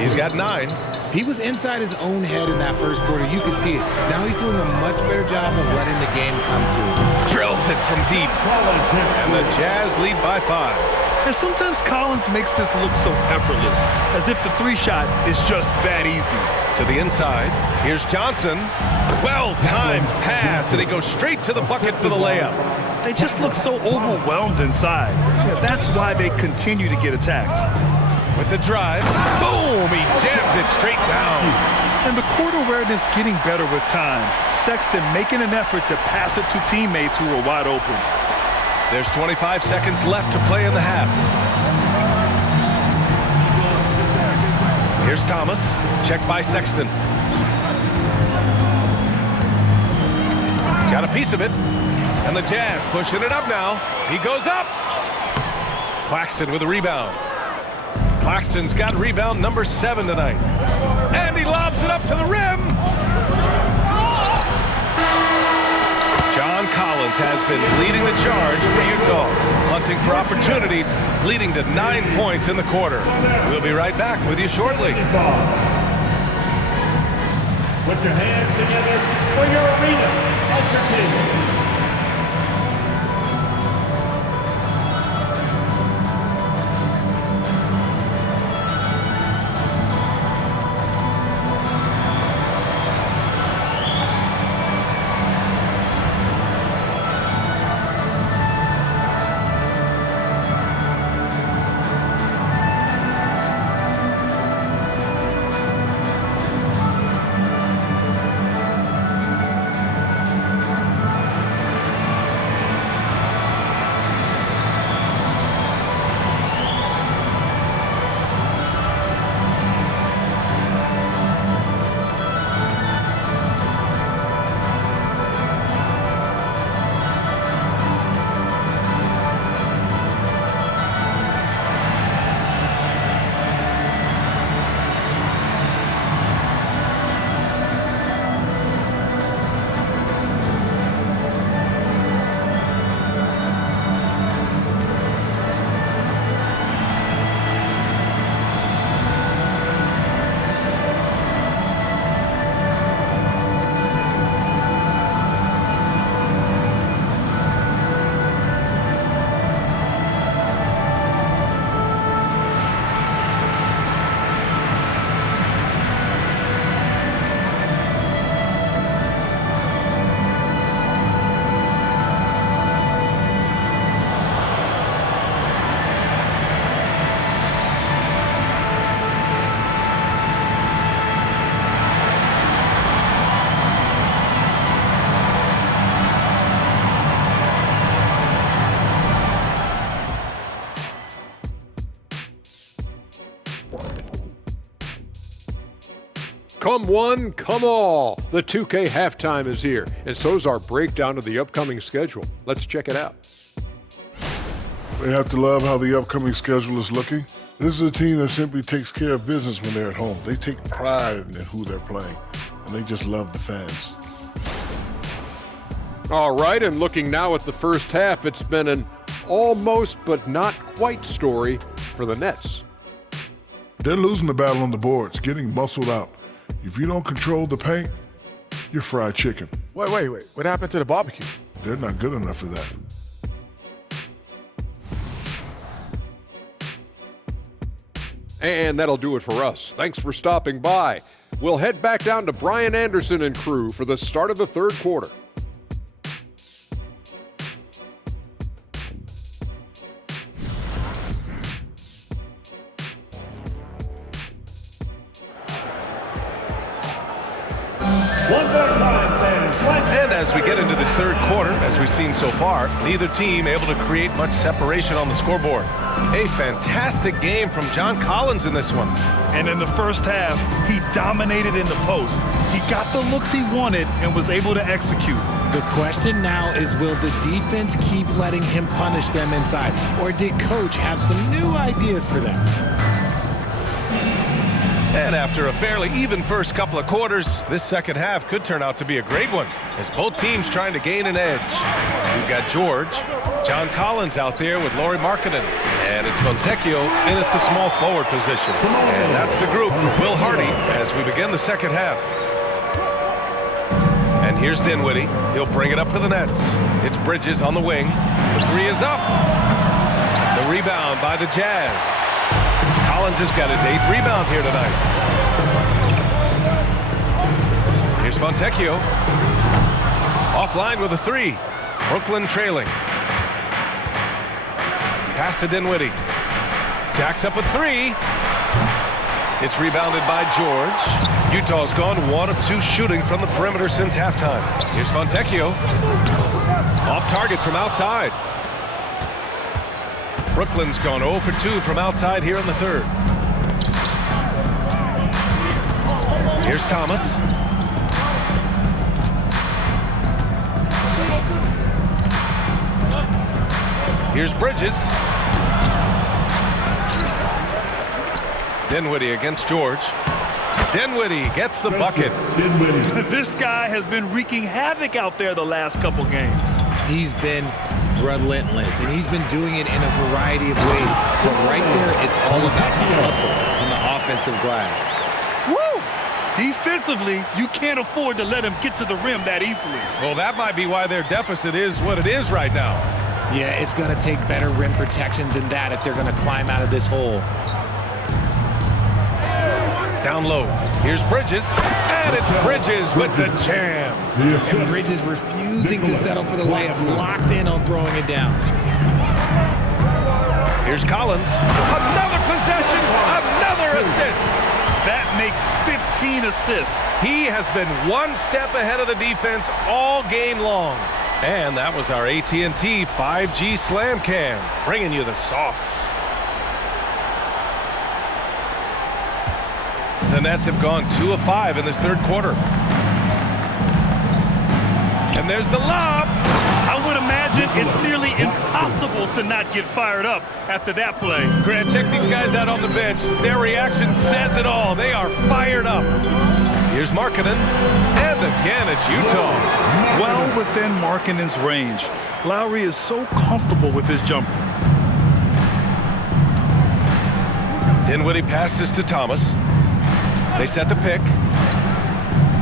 He's got 9. He was inside his own head in that first quarter. You could see it. Now he's doing a much better job of letting the game come to him. Drills it from deep. And the Jazz lead by 5. And sometimes Collins makes this look so effortless, as if the 3-shot is just that easy. To the inside, here's Johnson. Well-timed pass, and he goes straight to the bucket for the layup. They just look so overwhelmed inside. Yeah, that's why they continue to get attacked. With the drive, boom, he jams it straight down. And the court awareness getting better with time. Sexton making an effort to pass it to teammates who are wide open. There's 25 seconds left to play in the half. Here's Thomas, checked by Sexton. Got a piece of it, and the Jazz pushing it up now. He goes up. Claxton with a rebound. Claxton's got rebound number 7 tonight. And he lobs it up to the rim. John Collins has been leading the charge for Utah, hunting for opportunities, leading to 9 points in the quarter. We'll be right back with you shortly. Put your hands together for your arena Ultra King. Come one, come all. The 2K halftime is here, and so's our breakdown of the upcoming schedule. Let's check it out. They have to love how the upcoming schedule is looking. This is a team that simply takes care of business when they're at home. They take pride in who they're playing, and they just love the fans. All right, and looking now at the first half, it's been an almost but not quite story for the Nets. They're losing the battle on the boards, getting muscled out. If you don't control the paint, you're fried chicken. Wait. What happened to the barbecue? They're not good enough for that. And that'll do it for us. Thanks for stopping by. We'll head back down to Brian Anderson and crew for the start of the third quarter. And as we get into this third quarter, as we've seen so far, neither team able to create much separation on the scoreboard. A fantastic game from John Collins in this one. And in the first half, he dominated in the post. He got the looks he wanted and was able to execute. The question now is, will the defense keep letting him punish them inside? Or did Coach have some new ideas for them? And after a fairly even first couple of quarters, this second half could turn out to be a great one, as both teams trying to gain an edge. We've got George, John Collins out there with Lauri Markkanen, and it's Fontecchio in at the small forward position. And that's the group for Will Hardy as we begin the second half. And here's Dinwiddie. He'll bring it up for the Nets. It's Bridges on the wing. The three is up. The rebound by the Jazz. Collins has got his 8th rebound here tonight. Here's Fontecchio. Offline with a 3. Brooklyn trailing. Pass to Dinwiddie. Jacks up with 3. It's rebounded by George. Utah's gone 1 of 2 shooting from the perimeter since halftime. Here's Fontecchio. Off target from outside. Brooklyn's gone 0 for 2 from outside here in the third. Here's Thomas. Here's Bridges. Dinwiddie against George. Dinwiddie gets the bucket. This guy has been wreaking havoc out there the last couple games. He's been relentless, and he's been doing it in a variety of ways. But right there, it's all about the hustle on the offensive glass. Woo! Defensively, you can't afford to let him get to the rim that easily. Well, that might be why their deficit is what it is right now. Yeah, it's going to take better rim protection than that if they're going to climb out of this hole. Down low. Here's Bridges. And it's Bridges with the jam. And Bridges refusing to settle for the layup, locked in on throwing it down. Here's Collins. Another possession, another assist. That makes 15 assists. He has been 1 step ahead of the defense all game long. And that was our AT&T 5G Slam Cam, bringing you the sauce. The Nets have gone 2 of 5 in this third quarter. And there's the lob. I would imagine it's nearly impossible to not get fired up after that play. Grant, check these guys out on the bench. Their reaction says it all. They are fired up. Here's Markkanen. And again, it's Utah. Well within Markkanen's range. Lowry is so comfortable with his jumper. Dinwiddie passes to Thomas. They set the pick.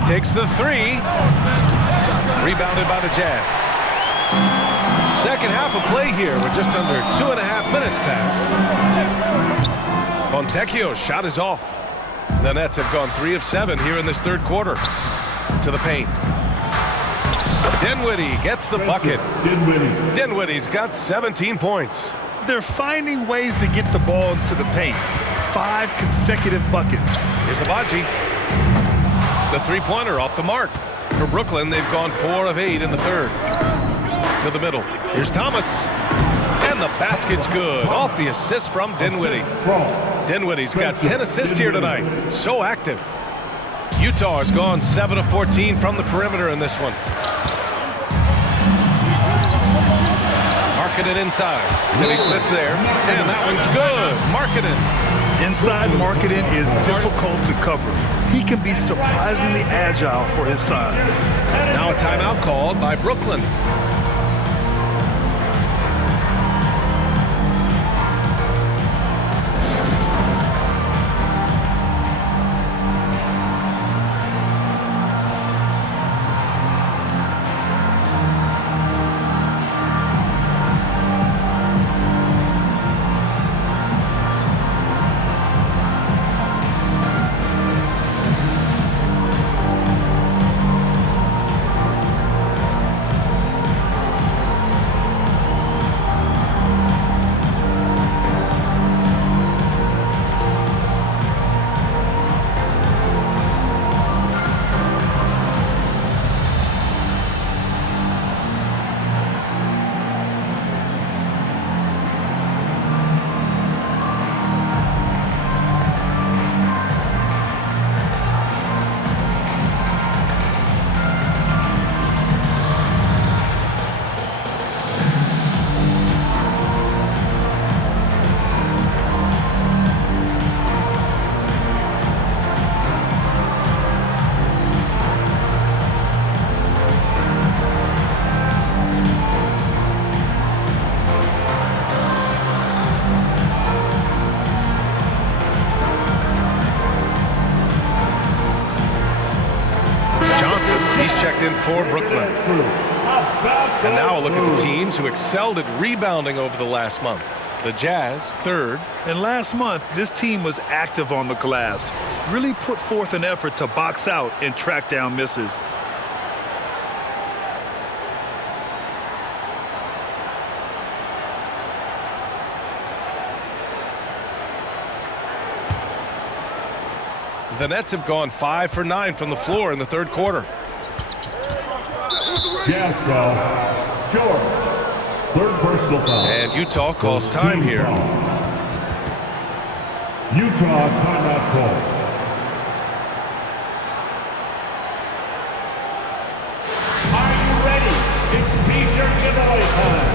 Takes the 3. Rebounded by the Jazz. Second half of play here with just under 2.5 minutes passed. Fontecchio's shot is off. The Nets have gone 3 of 7 here in this third quarter. To the paint. Dinwiddie gets the bucket. Dinwiddie's got 17 points. They're finding ways to get the ball into the paint. 5 consecutive buckets. Here's Abaji. The three-pointer off the mark. For Brooklyn, they've gone 4 of 8 in the third. To the middle. Here's Thomas. And the basket's good. Off the assist from Dinwiddie. Dinwiddie's got 10 assists here tonight. So active. Utah has gone 7 of 14 from the perimeter in this one. Marketed inside. Finney Smith's there, and that one's good. Marketed. Inside Marketed is difficult to cover. He can be surprisingly agile for his size. Now a timeout called by Brooklyn. In for Brooklyn. And now a look at the teams who excelled at rebounding over the last month. The Jazz, third. And last month, this team was active on the glass, really put forth an effort to box out and track down misses. The Nets have gone 5 for 9 from the floor in the third quarter. Jazz foul, Jordan. Third personal foul. And Utah calls time here. Utah timeout call. Are you ready? It's t-shirt giveaway time.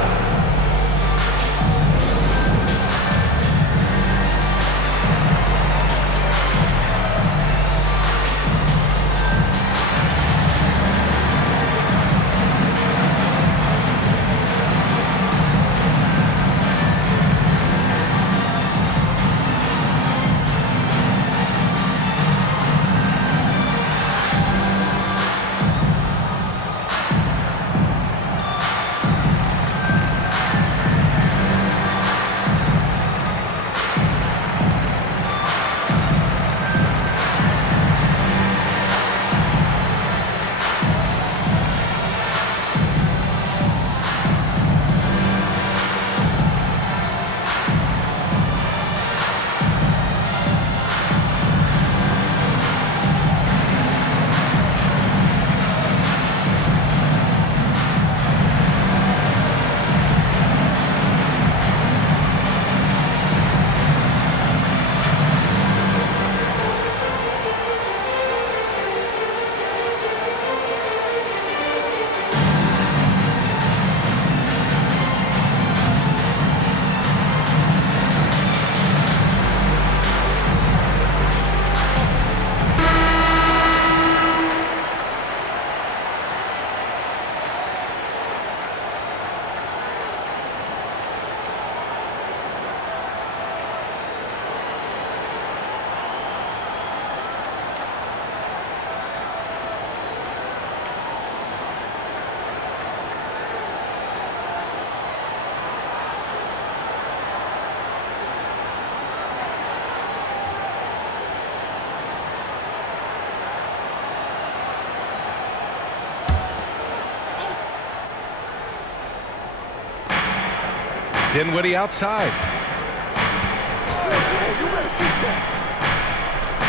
Dinwiddie outside.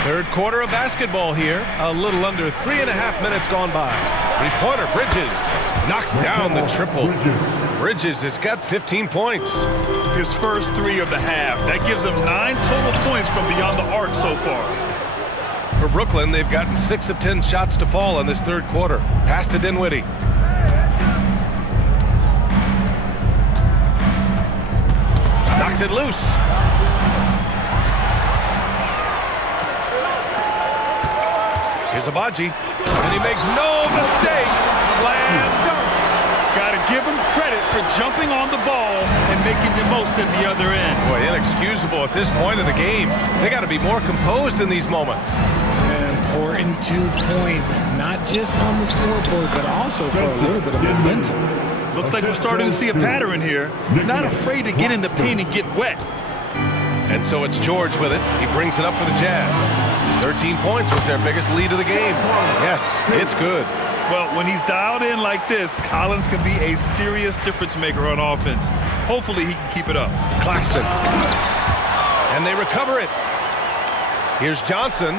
Third quarter of basketball here. A little under 3.5 minutes gone by. Three-pointer, Bridges knocks down the triple. Bridges has got 15 points. His first 3 of the half. That gives him 9 total points from beyond the arc so far. For Brooklyn, they've gotten 6 of 10 shots to fall in this third quarter. Pass to Dinwiddie. Knocks it loose. Here's Abaji, and he makes no mistake. Slam dunk. Got to give him credit for jumping on the ball and making the most at the other end. Boy, inexcusable at this point in the game. They got to be more composed in these moments. An important 2 points, not just on the scoreboard, but also for a little bit of momentum. Looks like we're starting to see a pattern here. They're not afraid to get in the paint and get wet. And so it's George with it. He brings it up for the Jazz. 13 points was their biggest lead of the game. Yes, it's good. Well, when he's dialed in like this, Collins can be a serious difference maker on offense. Hopefully he can keep it up. Claxton. And they recover it. Here's Johnson.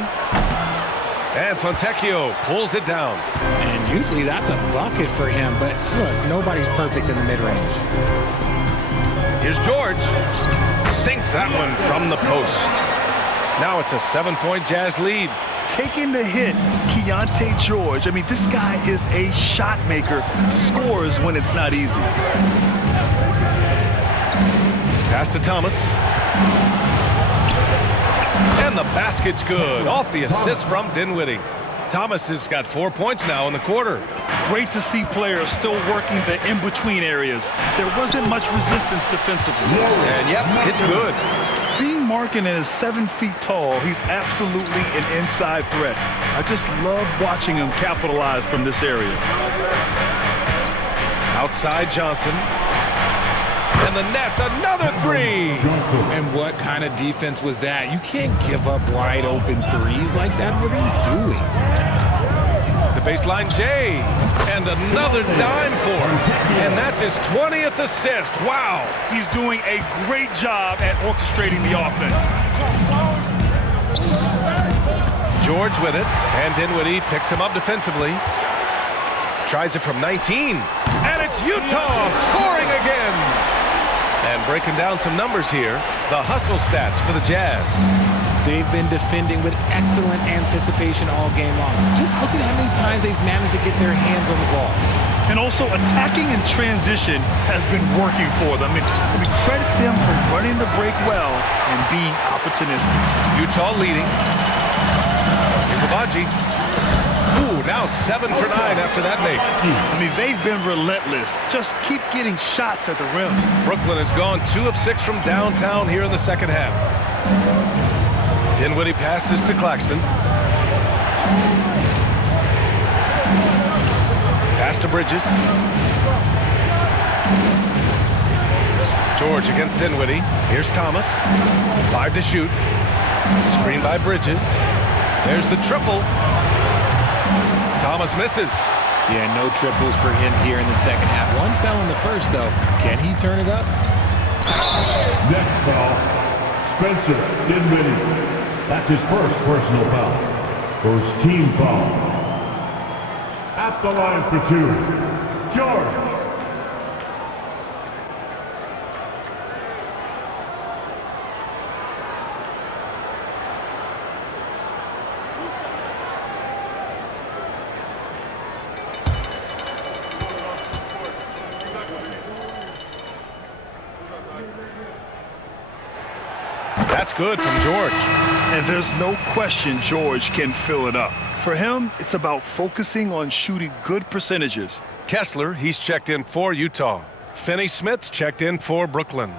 And Fontecchio pulls it down. And usually that's a bucket for him, but look, nobody's perfect in the mid-range. Here's George. Sinks that one from the post. Now it's a 7-point Jazz lead. Taking the hit, Keontae George. I mean, this guy is a shot maker. Scores when it's not easy. Pass to Thomas. And the basket's good. Off the assist from Dinwiddie. Thomas has got 4 points now in the quarter. Great to see players still working the in-between areas. There wasn't much resistance defensively. And yep, it's good. Being Markin is 7 feet tall, he's absolutely an inside threat. I just love watching him capitalize from this area. Outside Johnson. And the Nets, another 3. And what kind of defense was that? You can't give up wide open threes like that. What are you doing? The baseline Jay. And another dime for him. And that's his 20th assist. Wow. He's doing a great job at orchestrating the offense. George with it. And Dinwiddie picks him up defensively. Tries it from 19. And it's Utah scoring again. And breaking down some numbers here, the hustle stats for the Jazz. They've been defending with excellent anticipation all game long. Just look at how many times they've managed to get their hands on the ball. And also attacking in transition has been working for them. I mean, we credit them for running the break well and being opportunistic. Utah leading. Here's Abaji. Ooh, now 7 for 9 after that make. I mean, they've been relentless. Just keep getting shots at the rim. Brooklyn has gone 2 of 6 from downtown here in the second half. Dinwiddie passes to Claxton. Pass to Bridges. George against Dinwiddie. Here's Thomas. 5 to shoot. Screen by Bridges. There's the triple. Thomas misses. Yeah, no triples for him here in the second half. One fell in the first, though. Can he turn it up? Next foul, Spencer Dinwiddie. That's his first personal foul. First team foul. At the line for 2, George. That's good from George. And there's no question George can fill it up. For him, it's about focusing on shooting good percentages. Kessler, he's checked in for Utah. Finney-Smith's checked in for Brooklyn.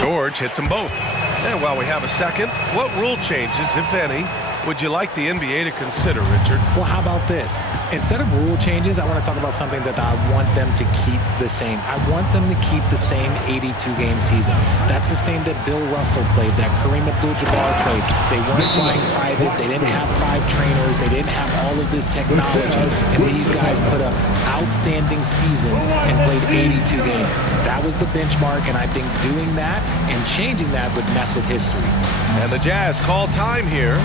George hits them both. And while we have a second, what rule changes, if any, would you like the NBA to consider, Richard? Well, how about this? Instead of rule changes, I want to talk about something that I want them to keep the same. I want them to keep the same 82-game season. That's the same that Bill Russell played, that Kareem Abdul-Jabbar played. They weren't flying private. They didn't have 5 trainers. They didn't have all of this technology. And these guys put up outstanding seasons and played 82 games. That was the benchmark, and I think doing that and changing that would mess with history. And the Jazz call time here.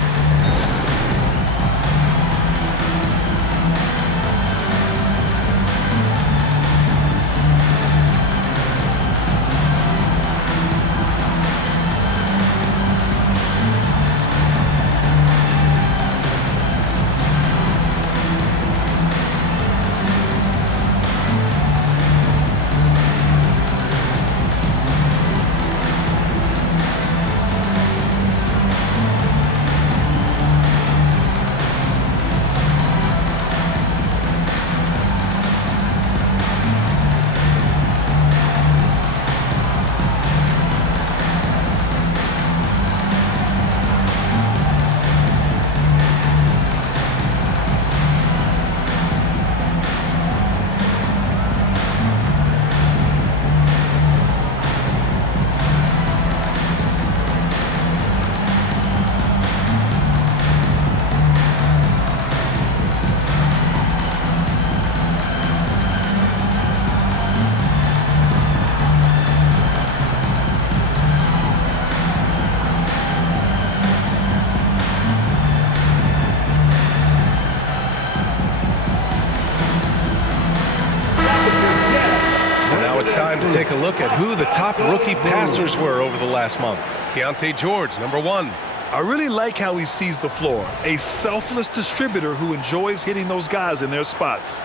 look at who the top rookie passers were over the last month. Keontae George, number 1. I really like how he sees the floor. A selfless distributor who enjoys hitting those guys in their spots.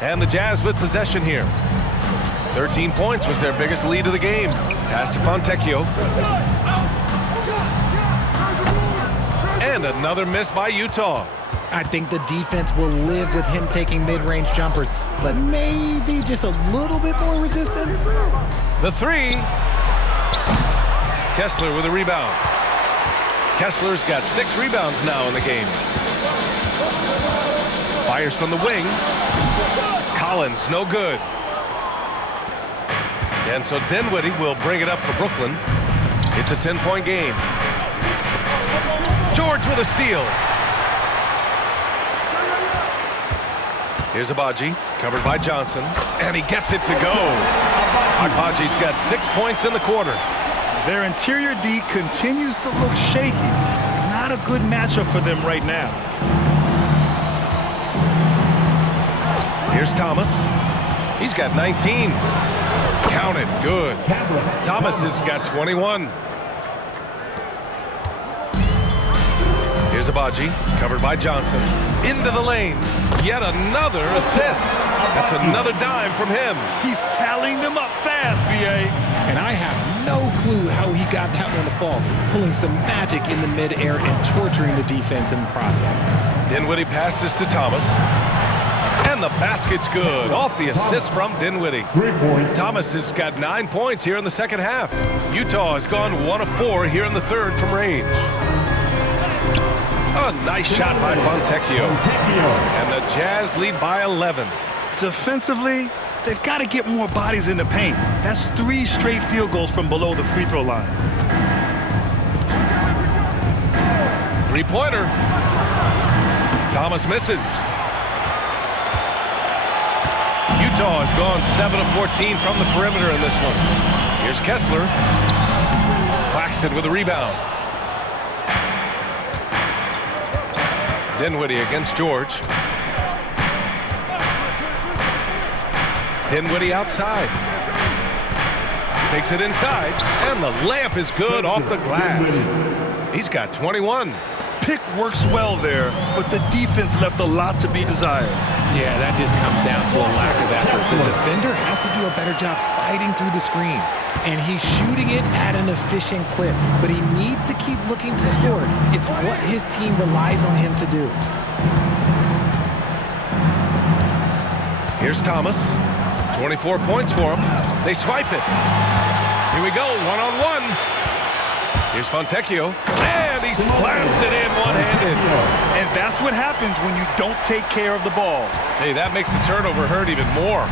And the Jazz with possession here. 13 points was their biggest lead of the game. Pass to Fontecchio. And another miss by Utah. I think the defense will live with him taking mid-range jumpers, but maybe just a little bit more resistance. The 3. Kessler with a rebound. Kessler's got 6 rebounds now in the game. Fires from the wing. Collins, no good. And so Dinwiddie will bring it up for Brooklyn. It's a 10-point game. George with a steal. Here's Agbaji, covered by Johnson, and he gets it to go. Agbaji's got 6 points in the quarter. Their interior D continues to look shaky. Not a good matchup for them right now. Here's Thomas. He's got 19. Count it. Good. Thomas has got 21. Here's Agbaji, covered by Johnson. Into the lane. Yet another assist. That's another dime from him. He's tallying them up fast, B.A. And I have no clue how he got that one to fall, pulling some magic in the midair and torturing the defense in the process. Dinwiddie passes to Thomas. And the basket's good. Off the assist from Dinwiddie. 3 points. Thomas has got 9 points here in the second half. Utah has gone 1 of 4 here in the third from range. A nice shot by Fontecchio. And the Jazz lead by 11. Defensively, they've got to get more bodies in the paint. That's 3 straight field goals from below the free throw line. 3-pointer. Thomas misses. Utah has gone 7 of 14 from the perimeter in this one. Here's Kessler. Claxton with a rebound. Dinwiddie against George. Dinwiddie outside. Takes it inside, and the layup is good off the glass. He's got 21. Pick works well there, but the defense left a lot to be desired. Yeah, that just comes down to a lack of effort. The defender has to do a better job fighting through the screen. And he's shooting it at an efficient clip, but he needs to keep looking to score. It's what his team relies on him to do. Here's Thomas. 24 points for him. They swipe it. Here we go, one-on-one. Here's Fontecchio. And he slams it in one-handed. And that's what happens when you don't take care of the ball. Hey, that makes the turnover hurt even more.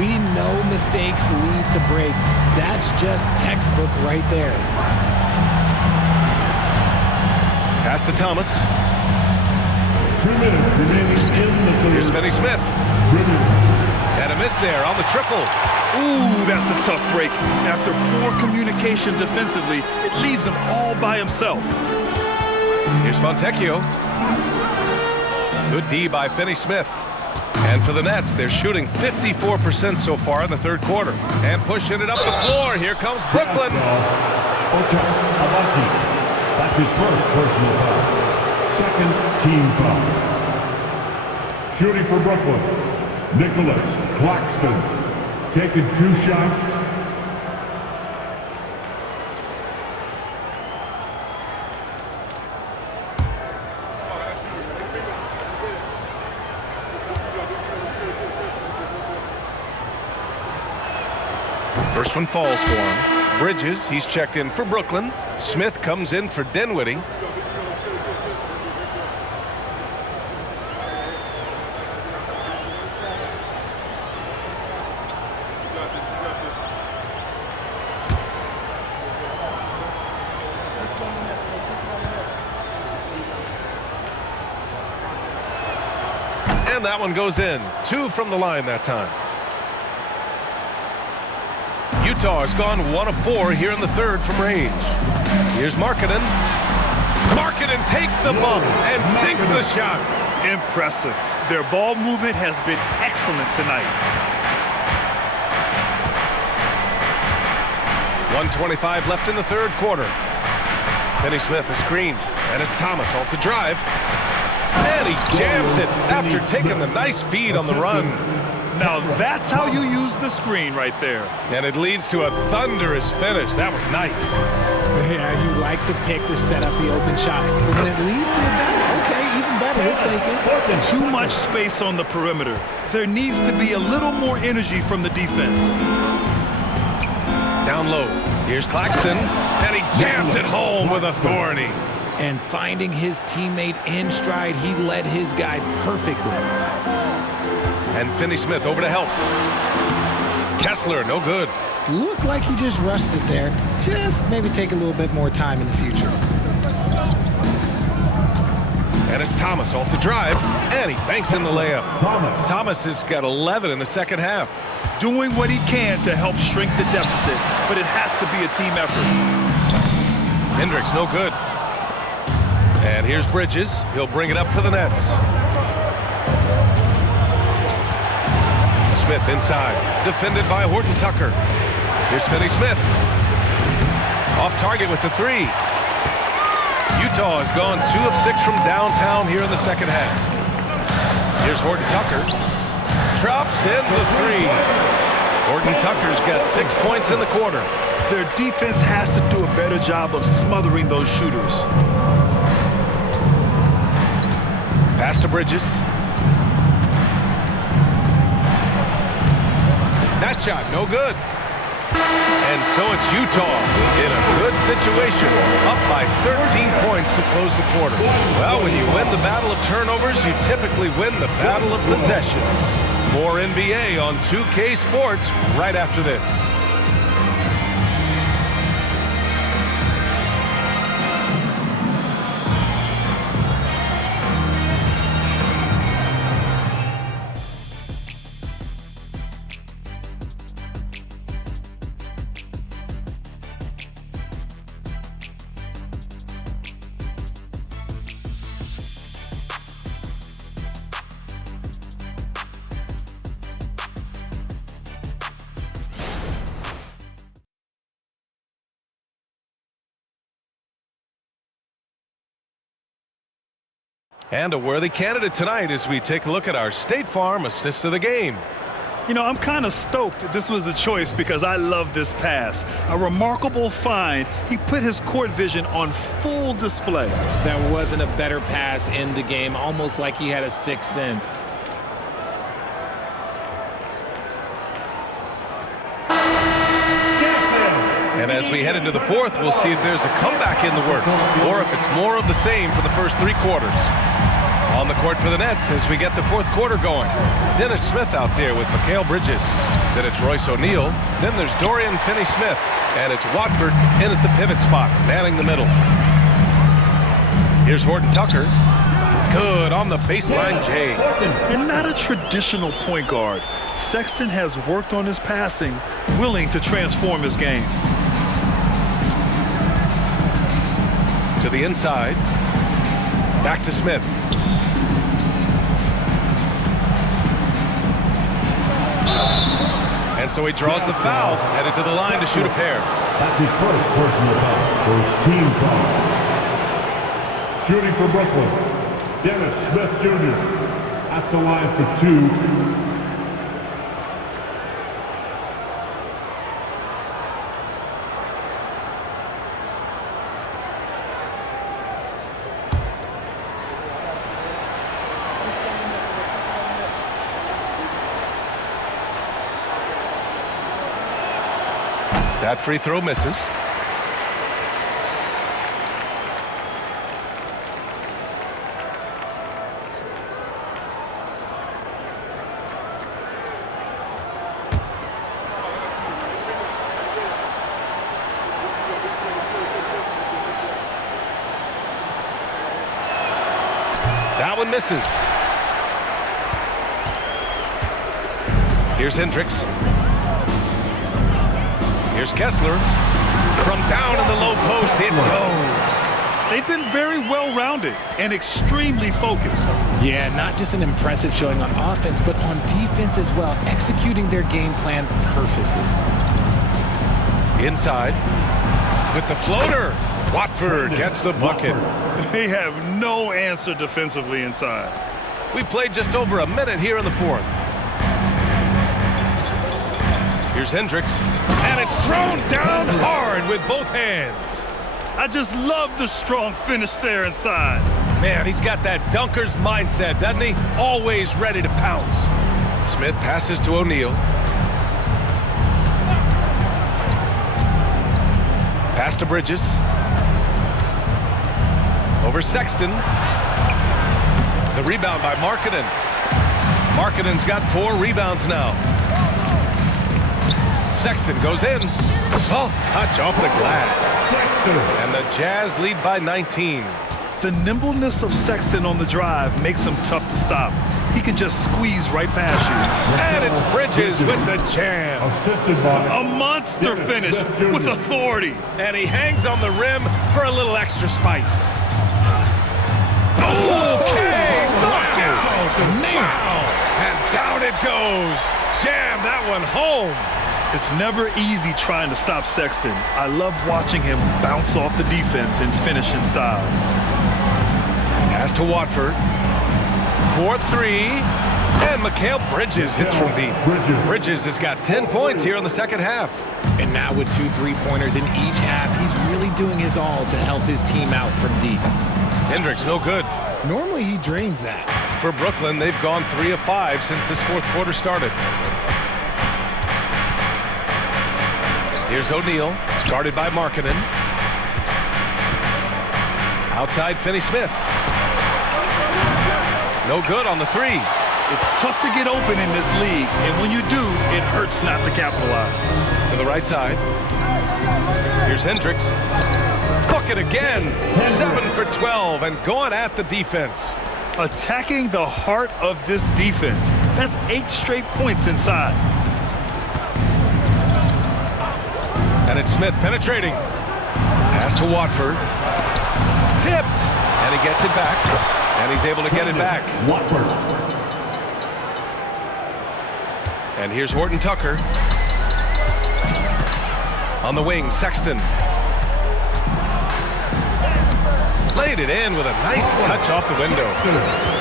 We know mistakes lead to breaks. That's just textbook right there. Pass to Thomas. 2 minutes remaining in the third. Here's Finney Smith. And a miss there on the triple. Ooh, that's a tough break. After poor communication defensively, it leaves him all by himself. Here's Fontecchio. Good D by Finney Smith. And for the Nets, they're shooting 54% so far in the third quarter. And pushing it up the floor. Here comes Brooklyn. Agbaji. That's his first personal foul. Second team foul. Shooting for Brooklyn, Nicolas Claxton. Taking 2 shots. First one falls for him. Bridges, he's checked in for Brooklyn. Smith comes in for Dinwiddie. And that one goes in. 2 from the line that time. Utah has gone 1 of 4 here in the third from range. Here's Markkanen. Markkanen takes the bump and sinks the shot. Impressive. Their ball movement has been excellent tonight. 1:25 left in the third quarter. Finney Smith a screen, and it's Thomas off the drive. And he jams it after taking the nice feed on the run. Now that's how you use the screen right there. And it leads to a thunderous finish. That was nice. Yeah, you like the pick to set up the open shot. When it leads to a dunk, okay, even better, we'll take it. Too much space on the perimeter. There needs to be a little more energy from the defense. Down low, here's Claxton, and he jams it home with authority. And finding his teammate in stride, he led his guy perfectly. And Finney Smith over to help. Kessler, no good. Looked like he just rushed it there. Just maybe take a little bit more time in the future. And it's Thomas off the drive, and he banks in the layup. Thomas has got 11 in the second half. Doing what he can to help shrink the deficit, but it has to be a team effort. Hendricks, no good. And here's Bridges. He'll bring it up for the Nets. Smith inside, defended by Horton Tucker. Here's Finney Smith. Off target with the 3. Utah has gone 2 of 6 from downtown here in the second half. Here's Horton Tucker. Drops in the 3. Horton Tucker's got 6 points in the quarter. Their defense has to do a better job of smothering those shooters. Pass to Bridges. That shot, no good. And so it's Utah in a good situation, up by 13 points to close the quarter. Well, when you win the battle of turnovers, you typically win the battle of possessions. More NBA on 2K Sports right after this. And a worthy candidate tonight as we take a look at our State Farm assist of the game. You know, I'm kind of stoked that this was a choice because I love this pass. A remarkable find. He put his court vision on full display. That wasn't a better pass in the game, almost like he had a sixth sense. And as we head into the fourth, we'll see if there's a comeback in the works or if it's more of the same for the first 3 quarters. On the court for the Nets as we get the fourth quarter going. Dennis Smith out there with Mikal Bridges. Then it's Royce O'Neal. Then there's Dorian Finney-Smith. And it's Watford in at the pivot spot, manning the middle. Here's Horton Tucker. Good on the baseline J. And not a traditional point guard. Sexton has worked on his passing, willing to transform his game. To the inside. Back to Smith. And so he draws the foul, headed to the line to shoot a pair. That's his first personal foul, first team foul. Shooting for Brooklyn, Dennis Smith Jr. at the line for 2. That free throw misses. That one misses. Here's Hendricks. Here's Kessler. From down in the low post, it goes. They've been very well-rounded and extremely focused. Yeah, not just an impressive showing on offense, but on defense as well, executing their game plan perfectly. Inside with the floater. Watford gets the bucket. They have no answer defensively inside. We played just over a minute here in the fourth. Here's Hendricks, and it's thrown down hard with both hands. I just love the strong finish there inside. Man, he's got that dunker's mindset, doesn't he? Always ready to pounce. Smith passes to O'Neal. Pass to Bridges. Over Sexton. The rebound by Markkanen. Markkanen's got 4 rebounds now. Sexton goes in. Soft touch off the glass. And the Jazz lead by 19. The nimbleness of Sexton on the drive makes him tough to stop. He can just squeeze right past you. And it's Bridges with the jam. Assisted by A monster finish with authority. And he hangs on the rim for a little extra spice. Okay! Knockout! Wow! And down it goes. Jam that one home. It's never easy trying to stop Sexton. I love watching him bounce off the defense and finish in style. Pass to Watford. 4-3. And Mikal Bridges hits from deep. Bridges has got 10 points here in the second half. And now with 2 3-pointers in each half, he's really doing his all to help his team out from deep. Hendricks no good. Normally he drains that. For Brooklyn, they've gone 3 of 5 since this fourth quarter started. Here's O'Neal. It's guarded by Markkanen. Outside Finney-Smith. No good on the 3. It's tough to get open in this league, and when you do, it hurts not to capitalize. To the right side. Here's Hendricks. Bucket again. 7 for 12 and going at the defense. Attacking the heart of this defense. That's 8 straight points inside. And it's Smith penetrating. Pass to Watford. Tipped. And he gets it back. And he's able to get it back. Watford. And here's Horton Tucker. On the wing, Sexton. Laid it in with a nice touch off the window.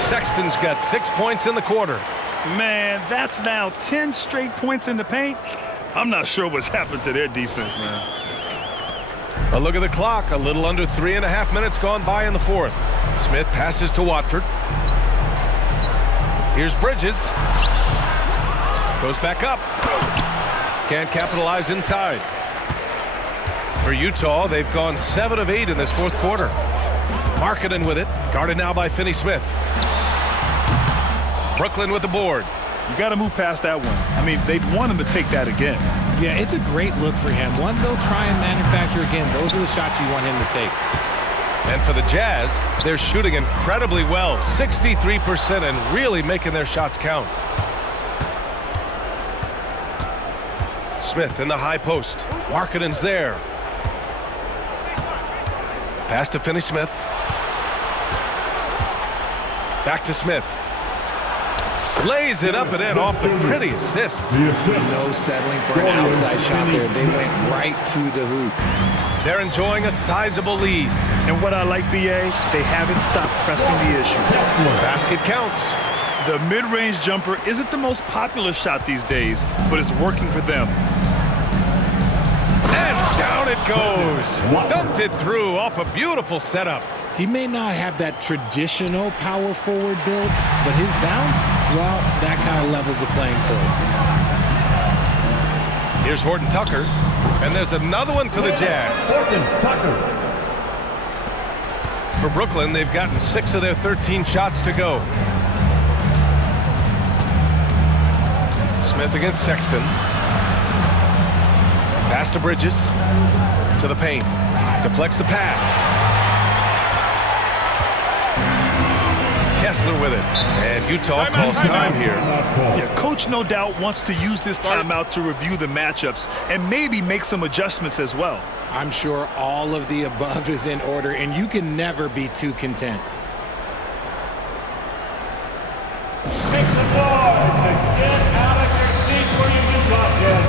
Sexton's got 6 points in the quarter. Man, that's now 10 straight points in the paint. I'm not sure what's happened to their defense, man. A look at the clock. A little under 3.5 minutes gone by in the fourth. Smith passes to Watford. Here's Bridges. Goes back up. Can't capitalize inside. For Utah, they've gone 7 of 8 in this fourth quarter. Markkanen with it. Guarded now by Finney-Smith. Brooklyn with the board. You got to move past that one. I mean, they'd want him to take that again. Yeah, it's a great look for him. One they'll try and manufacture again. Those are the shots you want him to take. And for the Jazz, they're shooting incredibly well. 63% and really making their shots count. Smith in the high post. Markkanen's there. Pass to Finney-Smith. Back to Smith. Lays it up and in off the pretty assist. No settling for an outside shot there. They went right to the hoop. They're enjoying a sizable lead. And what I like, BA, they haven't stopped pressing the issue. Basket counts. The mid-range jumper isn't the most popular shot these days, but it's working for them. And down it goes. Dunked it through off a beautiful setup. He may not have that traditional power forward build, but his bounce, well, that kind of levels the playing field. Here's Horton Tucker, and there's another one for the Jazz. Horton Tucker. For Brooklyn, they've gotten 6 of their 13 shots to go. Smith against Sexton. Pass to Bridges. To the paint. Deflects the pass. Kessler with it. And Utah calls time here. Yeah, coach no doubt wants to use this timeout to review the matchups and maybe make some adjustments as well. I'm sure all of the above is in order, and you can never be too content. Make the boys and get out of your seats where you just got down.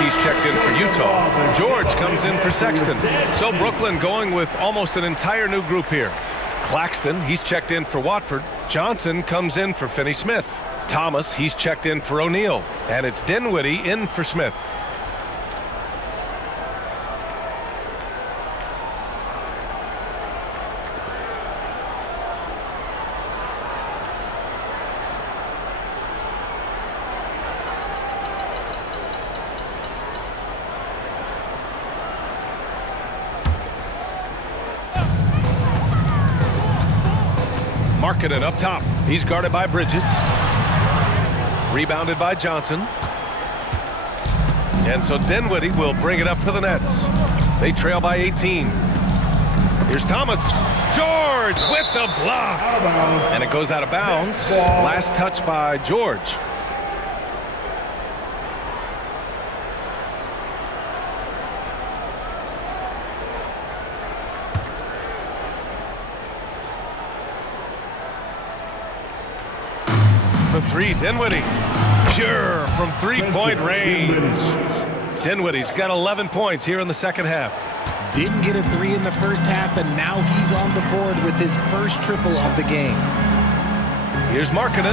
He's checked in for Utah. George comes in for Sexton. So Brooklyn going with almost an entire new group here. Claxton, he's checked in for Watford. Johnson comes in for Finney-Smith. Thomas, he's checked in for O'Neal. And it's Dinwiddie in for Smith. Markkanen up top. He's guarded by Bridges. Rebounded by Johnson. And so Dinwiddie will bring it up for the Nets. They trail by 18. Here's Thomas. George with the block. And it goes out of bounds. Last touch by George. Three, Dinwiddie. Pure from three-point range. Dinwiddie's got 11 points here in the second half. Didn't get a three in the first half, but now he's on the board with his first triple of the game. Here's Markkanen.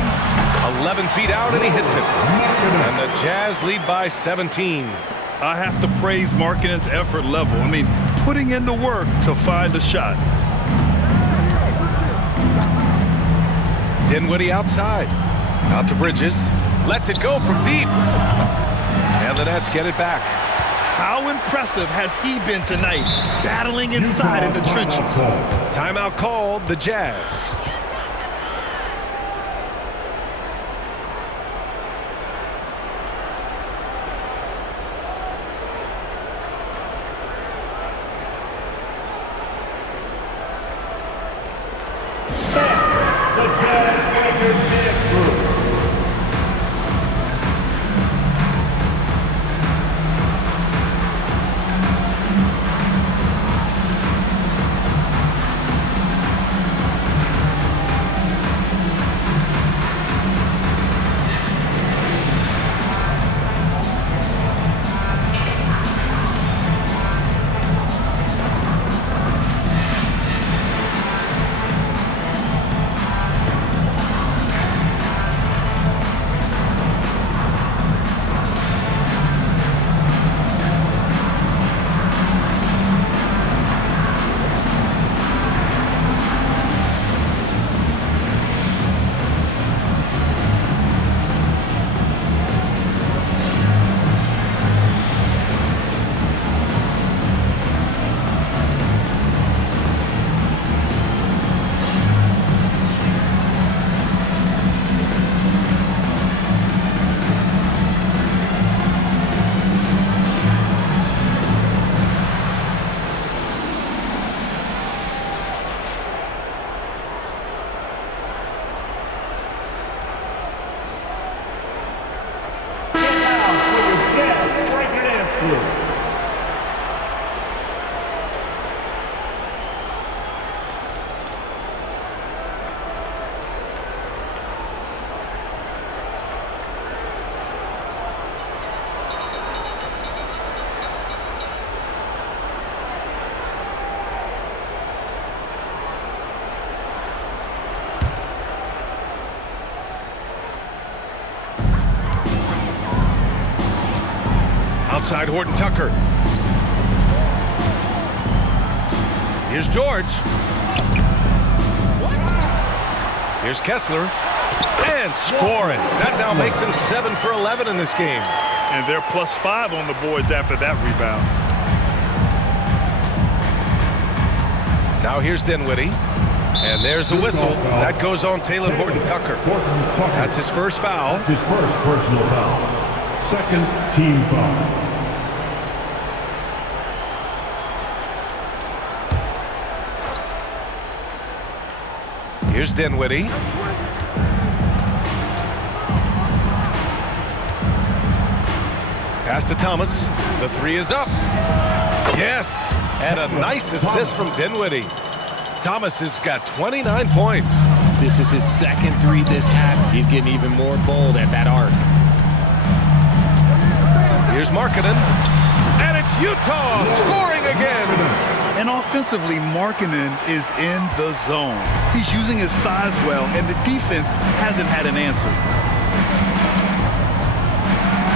11 feet out, and he hits it. And the Jazz lead by 17. I have to praise Markkanen's effort level. I mean, putting in the work to find a shot. Dinwiddie outside. Out to Bridges. Lets it go from deep. And the Nets get it back. How impressive has he been tonight, battling inside in the trenches? Timeout called, the Jazz. Kessler. Outside Horton Tucker. Here's George. Here's Kessler. And scoring. That now makes him 7 for 11 in this game. And they're +5 on the boards after that rebound. Now here's Dinwiddie. And there's a whistle. That goes on Taylor Horton Tucker. That's his first foul. His first personal foul. Second team foul. Here's Dinwiddie. Pass to Thomas. The three is up. Yes. And a nice assist from Dinwiddie. Thomas has got 29 points. This is his second three this half. He's getting even more bold at that arc. Here's Markkanen. And it's Utah scoring again. And offensively, Markkanen is in the zone. He's using his size well, and the defense hasn't had an answer.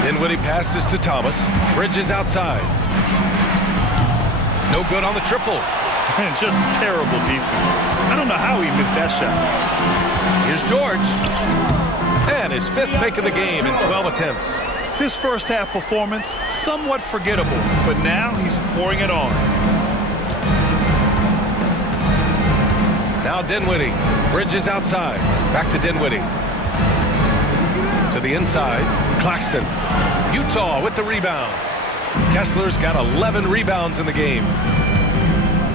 Dinwiddie passes to Thomas. Bridges outside. No good on the triple. And just terrible defense. I don't know how he missed that shot. Here's George. And his fifth make of the game in 12 attempts. His first half performance, somewhat forgettable, but now he's pouring it on. Now Dinwiddie. Bridges outside. Back to Dinwiddie. To the inside. Claxton. Utah with the rebound. Kessler's got 11 rebounds in the game.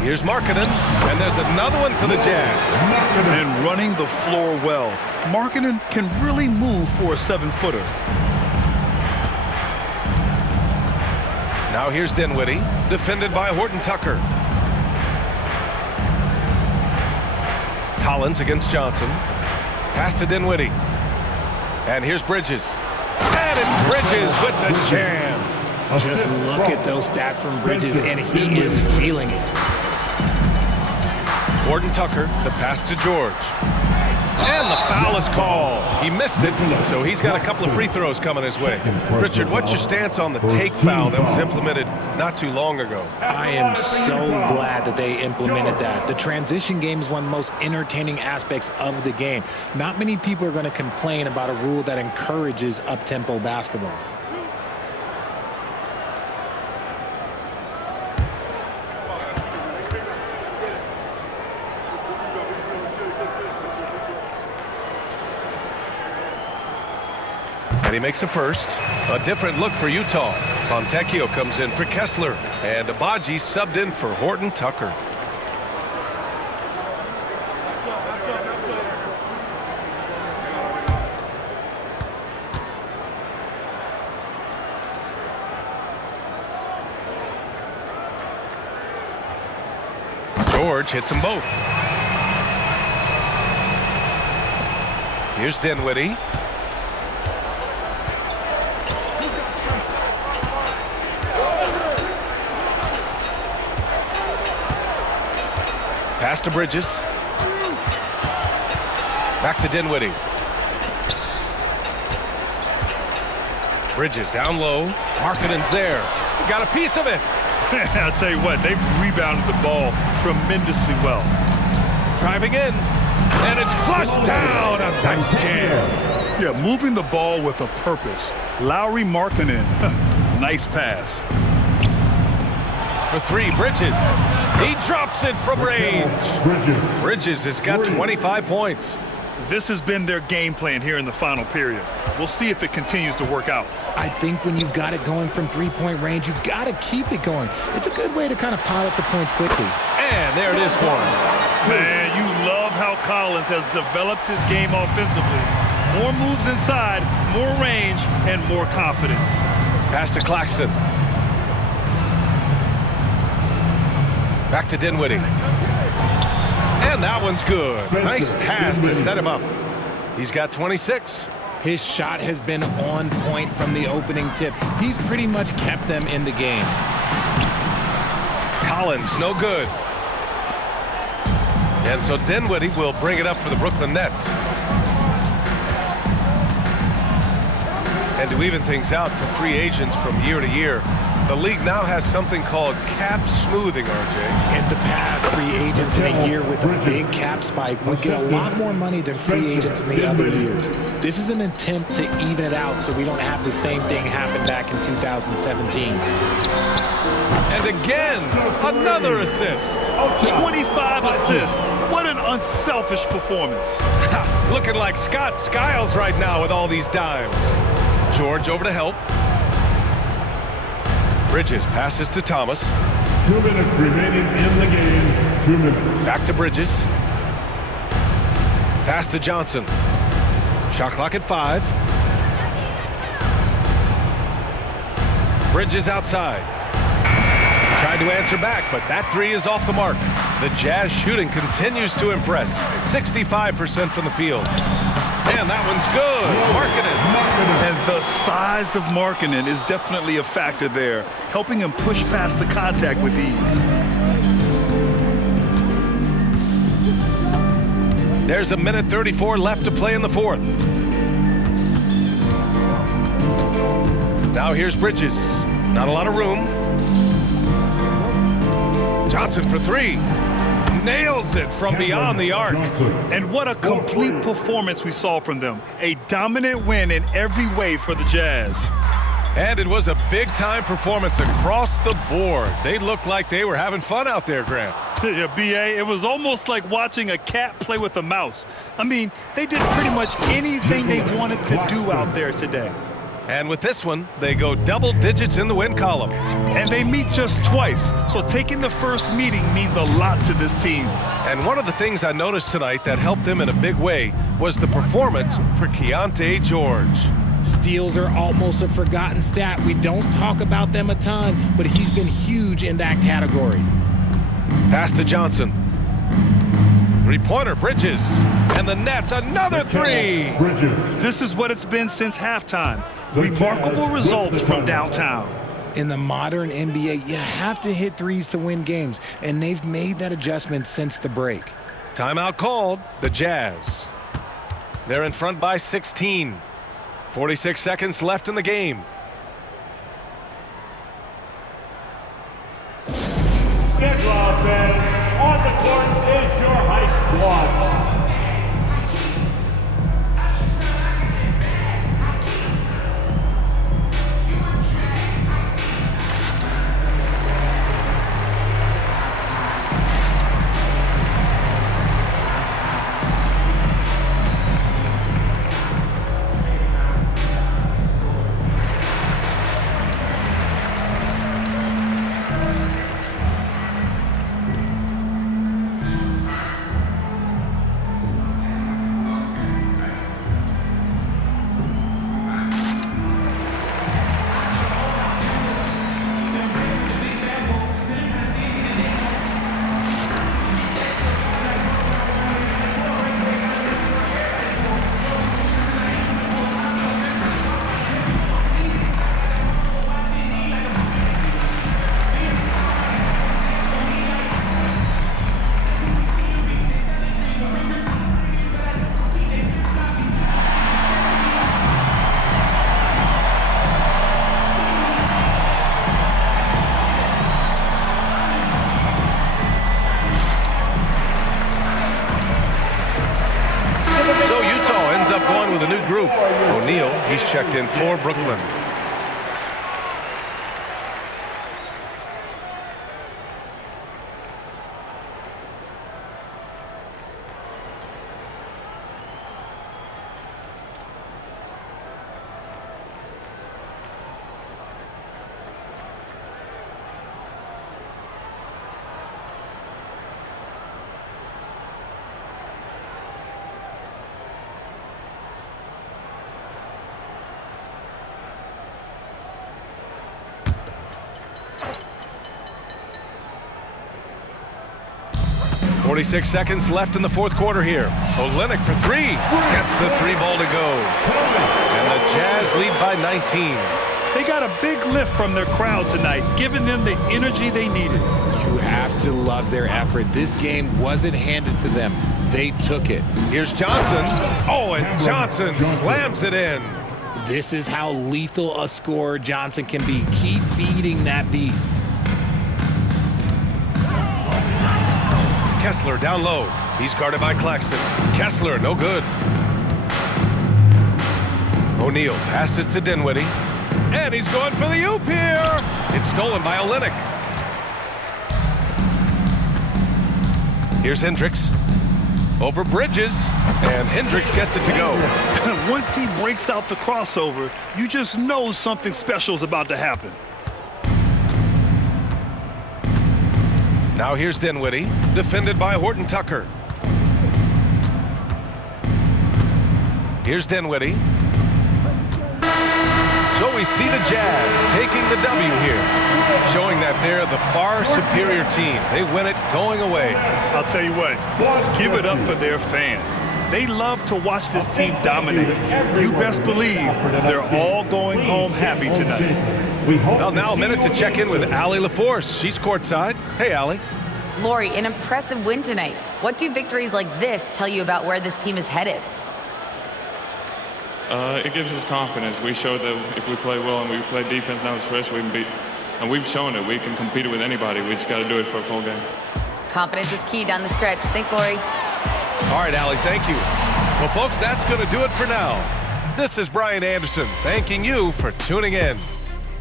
Here's Markkanen. And there's another one for the Jazz. And running the floor well. Markkanen can really move for a 7-footer. Now here's Dinwiddie. Defended by Horton Tucker. Collins against Johnson. Pass to Dinwiddie. And here's Bridges. And it's Bridges with the jam. Just look at those stats from Bridges, and he is feeling it. Horton Tucker, the pass to George. And the foul is called. He missed it, so he's got a couple of free throws coming his way. Richard, what's your stance on the take foul that was implemented not too long ago? I am so glad that they implemented that. The transition game is one of the most entertaining aspects of the game. Not many people are going to complain about a rule that encourages up-tempo basketball. And he makes a first. A different look for Utah. Fontecchio comes in for Kessler. And Abaji subbed in for Horton Tucker. George hits them both. Here's Dinwiddie. Pass to Bridges. Back to Dinwiddie. Bridges down low. Markkanen's there. He got a piece of it. I'll tell you what, they've rebounded the ball tremendously well. Driving in. And it's flushed down. A nice jam. Yeah, moving the ball with a purpose. Lauri Markkanen. Nice pass. For three, Bridges. He drops it from range. Bridges has got 25 points. This has been their game plan here in the final period. We'll see if it continues to work out. I think when you've got it going from three-point range, you've got to keep it going. It's a good way to kind of pile up the points quickly. And there it is for him. Man, you love how Collins has developed his game offensively. More moves inside, more range, and more confidence. Pass to Claxton. Back to Dinwiddie. And that one's good. Nice pass to set him up. He's got 26. His shot has been on point from the opening tip. He's pretty much kept them in the game. Collins, no good. And so Dinwiddie will bring it up for the Brooklyn Nets. And to even things out for free agents from year to year, the league now has something called cap smoothing, RJ. In the past, free agents in a year with a big cap spike would get a lot more money than free agents in the other years. This is an attempt to even it out so we don't have the same thing happen back in 2017. And again, another assist. 25 assists. What an unselfish performance. Looking like Scott Skiles right now with all these dimes. George over to help. Bridges passes to Thomas. 2 minutes remaining in the game. 2 minutes. Back to Bridges. Pass to Johnson. Shot clock at 5. Bridges outside. Tried to answer back, but that three is off the mark. The Jazz shooting continues to impress. 65% from the field. And that one's good. Markkanen. And the size of Markkanen is definitely a factor there, helping him push past the contact with ease. There's a minute 34 left to play in the fourth. Now here's Bridges. Not a lot of room. Johnson for three. Nails it from beyond the arc. And what a complete performance we saw from them. A dominant win in every way for the Jazz. And it was a big-time performance across the board. They looked like they were having fun out there, Grant. Yeah, B.A., it was almost like watching a cat play with a mouse. I mean, they did pretty much anything they wanted to do out there today. And with this one, they go double digits in the win column. And they meet just twice, so taking the first meeting means a lot to this team. And one of the things I noticed tonight that helped them in a big way was the performance for Keontae George. Steals are almost a forgotten stat. We don't talk about them a ton, but he's been huge in that category. Pass to Johnson. Three-pointer, Bridges. And the Nets, another three. This is what it's been since halftime. Remarkable results from downtown. In the modern NBA, you have to hit threes to win games, and they've made that adjustment since the break. Timeout called, the Jazz. They're in front by 16. 46 seconds left in the game. Nicolas says, on the court is your high squad. With a new group. O'Neal, he's checked in for Brooklyn. 46 seconds left in the fourth quarter here. Olynyk for three. Gets the three ball to go. And the Jazz lead by 19. They got a big lift from their crowd tonight, giving them the energy they needed. You have to love their effort. This game wasn't handed to them. They took it. Here's Johnson. Oh, and Johnson slams it in. This is how lethal a scorer Johnson can be. Keep feeding that beast. Kessler down low. He's guarded by Claxton. Kessler, no good. O'Neal passes to Dinwiddie. And he's going for the oop here. It's stolen by Olynyk. Here's Hendricks. Over Bridges. And Hendricks gets it to go. Once he breaks out the crossover, you just know something special is about to happen. Now here's Dinwiddie, defended by Horton Tucker. Here's Dinwiddie. So we see the Jazz taking the W here, showing that they're the far superior team. They win it going away. I'll tell you what, give it up for their fans. They love to watch this team dominate. You best believe they're all going home happy tonight. Well, now a minute to check in with Allie LaForce. She's courtside. Hey, Allie. Lori, an impressive win tonight. What do victories like this tell you about where this team is headed? It gives us confidence. We showed that if we play well and we play defense now, it's fresh, we can beat. And we've shown it. We can compete with anybody. We just got to do it for a full game. Confidence is key down the stretch. Thanks, Lori. All right, Allie, thank you. Well, folks, that's going to do it for now. This is Brian Anderson thanking you for tuning in.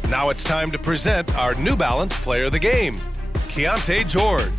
Now it's time to present our New Balance Player of the Game, Keontae George.